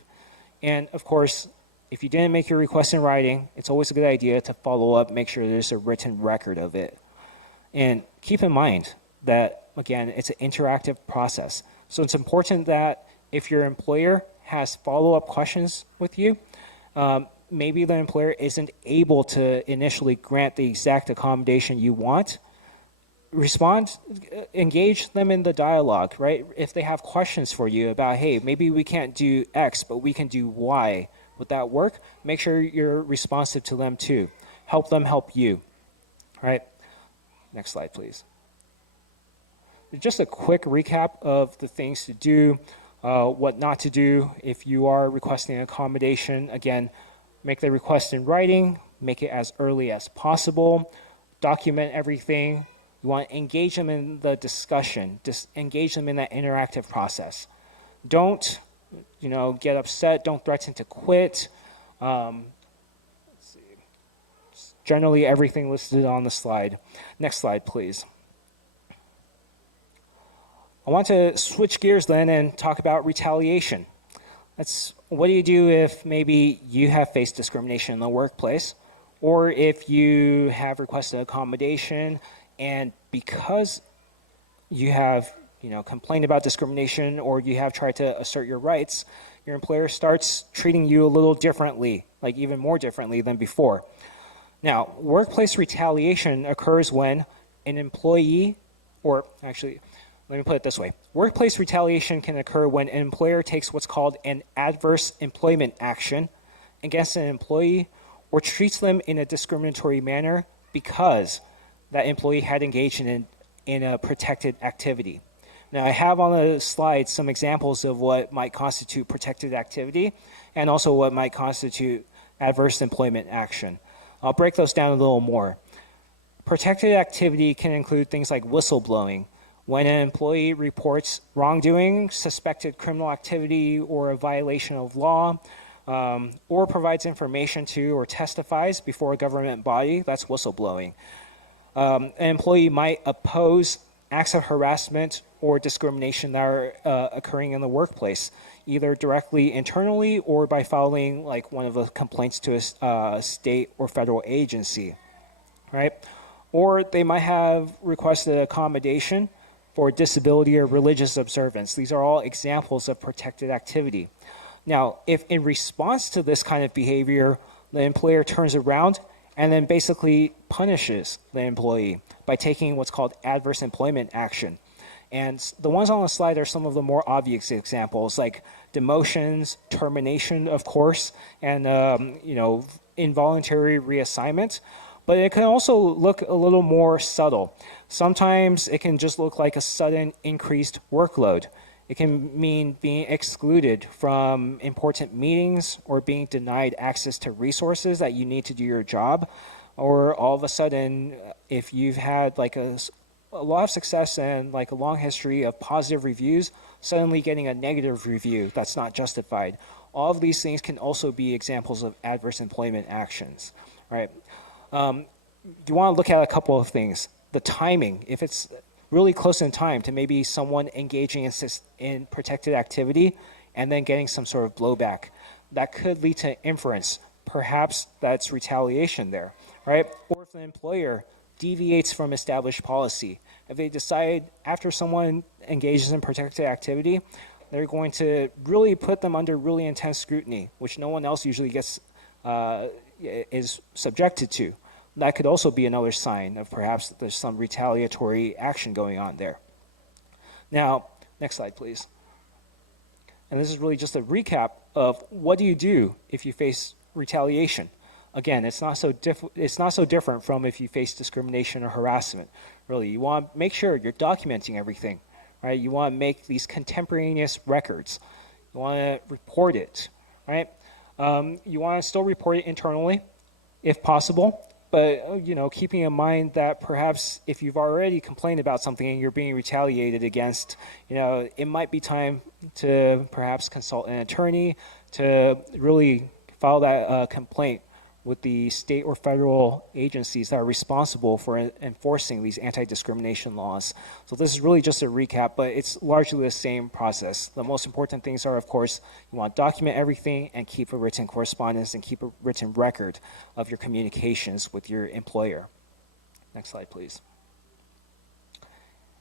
And of course, if you didn't make your request in writing, it's always a good idea to follow up, make sure there's a written record of it. And keep in mind that, again, it's an interactive process. So it's important that if your employer has follow-up questions with you, maybe the employer isn't able to initially grant the exact accommodation you want, respond, engage them in the dialogue, right? If they have questions for you about, hey, maybe we can't do X, but we can do Y. Would that work? Make sure you're responsive to them too. Help them help you. All right. Next slide, please. Just a quick recap of the things to do, what not to do if you are requesting accommodation. Again, make the request in writing, make it as early as possible, document everything. You want to engage them in the discussion, just engage them in that interactive process. Don't get upset. Don't threaten to quit. Let's see. Generally, everything listed on the slide. Next slide, please. I want to switch gears then and talk about retaliation. What do you do if maybe you have faced discrimination in the workplace, or if you have requested accommodation and because you have complained about discrimination or you have tried to assert your rights, your employer starts treating you a little differently, like even more differently than before. Now, workplace retaliation occurs when an employee, or actually, let me put it this way. Workplace retaliation can occur when an employer takes what's called an adverse employment action against an employee or treats them in a discriminatory manner because that employee had engaged in a protected activity. Now, I have on the slide some examples of what might constitute protected activity and also what might constitute adverse employment action. I'll break those down a little more. Protected activity can include things like whistleblowing. When an employee reports wrongdoing, suspected criminal activity, or a violation of law, or provides information to or testifies before a government body, that's whistleblowing. An employee might oppose acts of harassment or discrimination that are occurring in the workplace, either directly internally or by filing like one of the complaints to a state or federal agency, right? Or they might have requested accommodation for disability or religious observance. These are all examples of protected activity. Now, if in response to this kind of behavior, the employer turns around and then basically punishes the employee by taking what's called adverse employment action. And the ones on the slide are some of the more obvious examples, like demotions, termination, of course, and involuntary reassignment. But it can also look a little more subtle. Sometimes it can just look like a sudden increased workload. It can mean being excluded from important meetings or being denied access to resources that you need to do your job. Or all of a sudden, if you've had like a lot of success and like a long history of positive reviews, suddenly getting a negative review that's not justified. All of these things can also be examples of adverse employment actions, right? you want to look at a couple of things. The timing, if it's really close in time to maybe someone engaging in protected activity and then getting some sort of blowback, that could lead to inference. Perhaps that's retaliation there, right? Or if the employer deviates from established policy, if they decide after someone engages in protected activity, they're going to really put them under really intense scrutiny, which no one else usually is subjected to. That could also be another sign of perhaps there's some retaliatory action going on there. Now, next slide, please. And this is really just a recap of what do you do if you face retaliation. Again, it's not so different from if you face discrimination or harassment. Really, you want to make sure you're documenting everything, right? You want to make these contemporaneous records. You want to report it, right? You want to still report it internally, if possible. But, keeping in mind that perhaps if you've already complained about something and you're being retaliated against, it might be time to perhaps consult an attorney to really file that complaint with the state or federal agencies that are responsible for enforcing these anti-discrimination laws. So this is really just a recap, but it's largely the same process. The most important things are, of course, you want to document everything and keep a written correspondence and keep a written record of your communications with your employer. Next slide, please.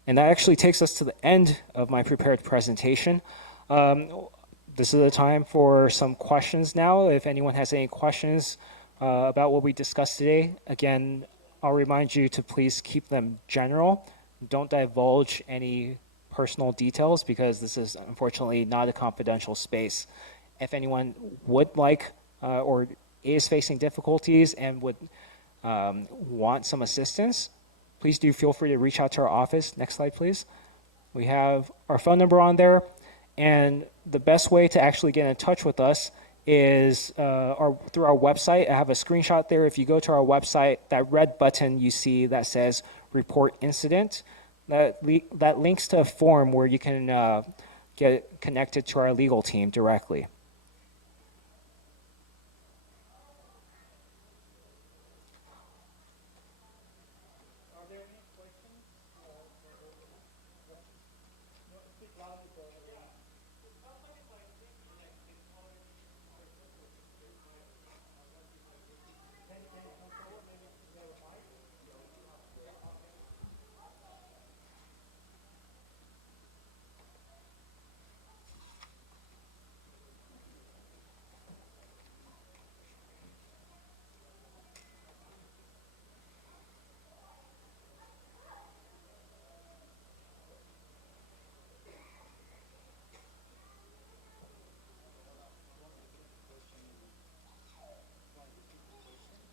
And that actually takes us to the end of my prepared presentation. This is the time for some questions now. If anyone has any questions about what we discussed today, again, I'll remind you to please keep them general. Don't divulge any personal details because this is unfortunately not a confidential space. If anyone would like or is facing difficulties and would want some assistance, please do feel free to reach out to our office. Next slide, please. We have our phone number on there, and the best way to actually get in touch with us is through our website. I have a screenshot there. If you go to our website, that red button you see that says report incident, that links to a form where you can get connected to our legal team directly. Are there any questions?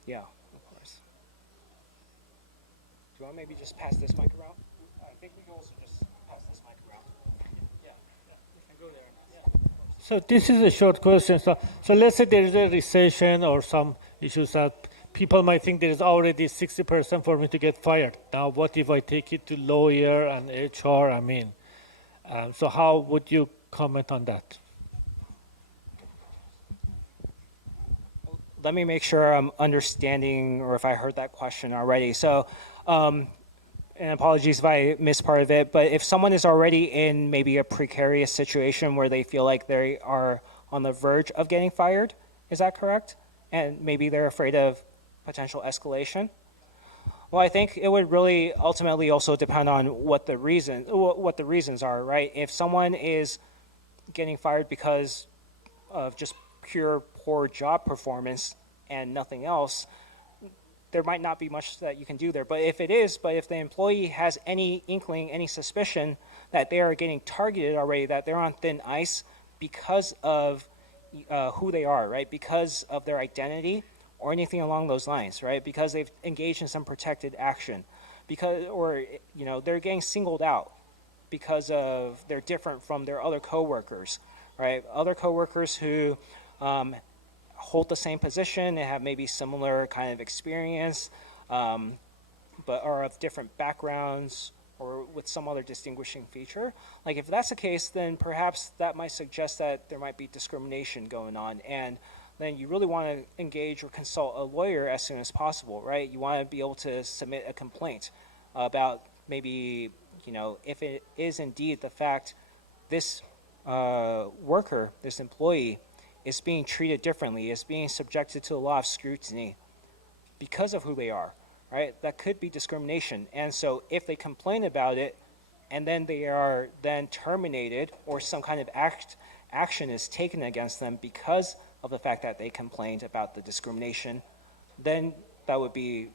Yeah, of course. Do you want to maybe just pass this mic around? I think we can also just pass this mic around. Yeah, we can go there. Yeah. So this is a short question. So let's say there is a recession or some issues that people might think there is already 60% for me to get fired. Now, what if I take it to lawyer and HR? So how would you comment on that? Let me make sure I'm understanding or if I heard that question already. So, and apologies if I missed part of it, but if someone is already in maybe a precarious situation where they feel like they are on the verge of getting fired, is that correct? And maybe they're afraid of potential escalation? Well, I think it would really ultimately also depend on what the reasons are, right? If someone is getting fired because of just pure poor job performance and nothing else, there might not be much that you can do there. But if the employee has any inkling, any suspicion that they are getting targeted already, that they're on thin ice because of who they are, right? Because of their identity or anything along those lines, right? Because they've engaged in some protected action, they're getting singled out because of they're different from their other coworkers, right? Other coworkers who hold the same position and have maybe similar kind of experience, but are of different backgrounds or with some other distinguishing feature. Like if that's the case, then perhaps that might suggest that there might be discrimination going on. And then you really want to engage or consult a lawyer as soon as possible, right? You want to be able to submit a complaint about maybe, if it is indeed the fact this worker, this employee, is being treated differently, is being subjected to a lot of scrutiny because of who they are, right? That could be discrimination. And so if they complain about it and then they are then terminated or some kind of action is taken against them because of the fact that they complained about the discrimination, then that would be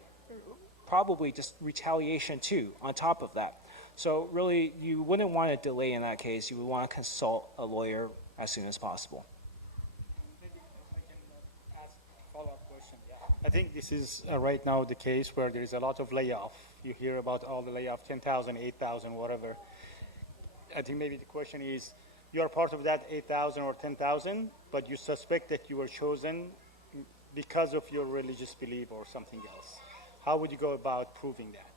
probably just retaliation too on top of that. So really, you wouldn't want to delay in that case. You would want to consult a lawyer as soon as possible. Maybe I can ask a follow-up question. Yeah. I think this is right now the case where there is a lot of layoff. You hear about all the layoff, 10,000, 8,000, whatever. I think maybe the question is, you are part of that 8,000 or 10,000, but you suspect that you were chosen because of your religious belief or something else. How would you go about proving that?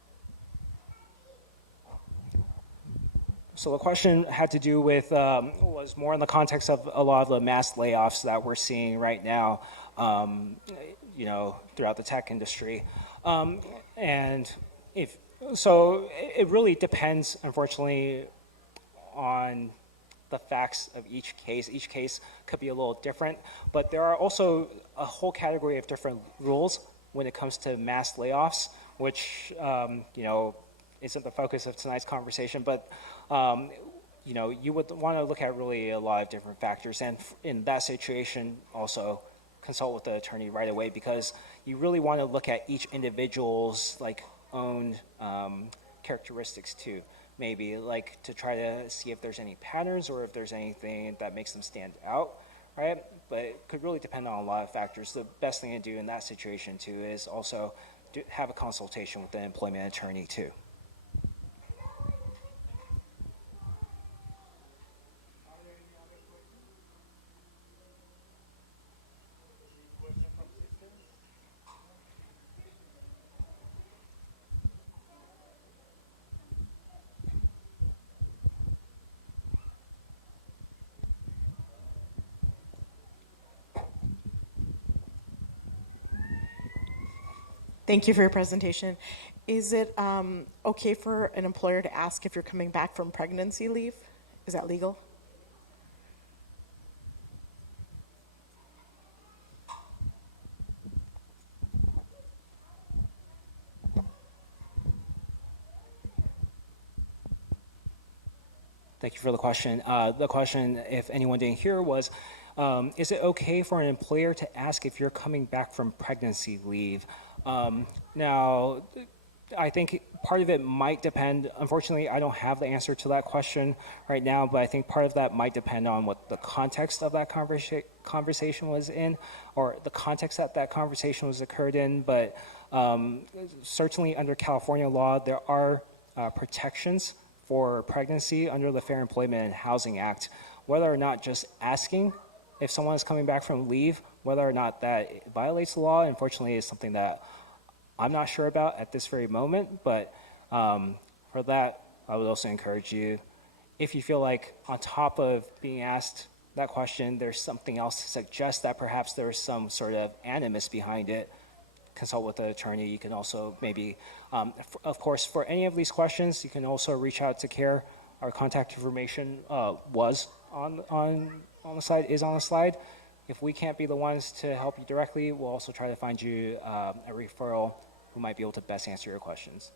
So the question had to do with, was more in the context of a lot of the mass layoffs that we're seeing right now, throughout the tech industry. And so it really depends, unfortunately, on the facts of each case. Each case could be a little different, but there are also a whole category of different rules when it comes to mass layoffs, which, isn't the focus of tonight's conversation, but, you would want to look at really a lot of different factors. And in that situation, also consult with the attorney right away, because you really want to look at each individual's own characteristics too. Maybe to try to see if there's any patterns or if there's anything that makes them stand out, right? But it could really depend on a lot of factors. The best thing to do in that situation too is also have a consultation with the employment attorney too. Thank you for your presentation. Is it okay for an employer to ask if you're coming back from pregnancy leave? Is that legal? Thank you for the question. The question, if anyone didn't hear, was, is it okay for an employer to ask if you're coming back from pregnancy leave? Now, I think part of it might depend. Unfortunately, I don't have the answer to that question right now, but I think part of that might depend on what the context of that conversation was in, or the context that that conversation was occurred in. But certainly under California law, there are protections for pregnancy under the Fair Employment and Housing Act. Whether or not just asking if someone is coming back from leave, whether or not that violates the law, unfortunately, is something that I'm not sure about at this very moment. But for that, I would also encourage you, if you feel like on top of being asked that question, there's something else to suggest that perhaps there's some sort of animus behind it, consult with the attorney. You can also maybe, of course, for any of these questions, you can also reach out to CAIR. Our contact information was on the slide, is on the slide. If we can't be the ones to help you directly, we'll also try to find you a referral who might be able to best answer your questions.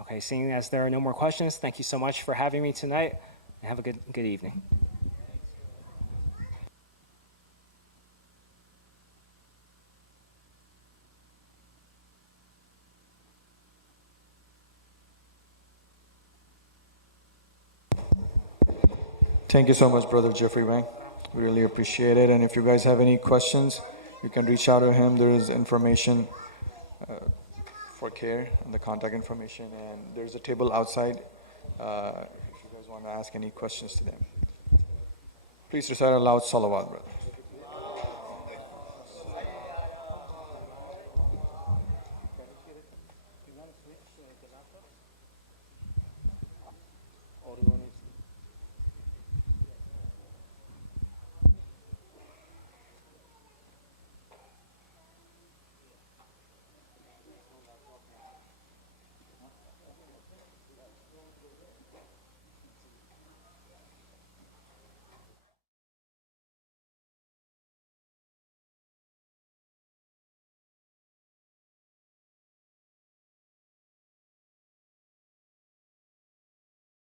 Okay, seeing as there are no more questions, thank you so much for having me tonight, and have a good evening. Thank you so much, Brother Jeffrey Wang. We really appreciate it. And if you guys have any questions, you can reach out to him. There is information for CAIR and the contact information. And there's a table outside if you guys want to ask any questions to them. Please recite aloud Salawat, brother.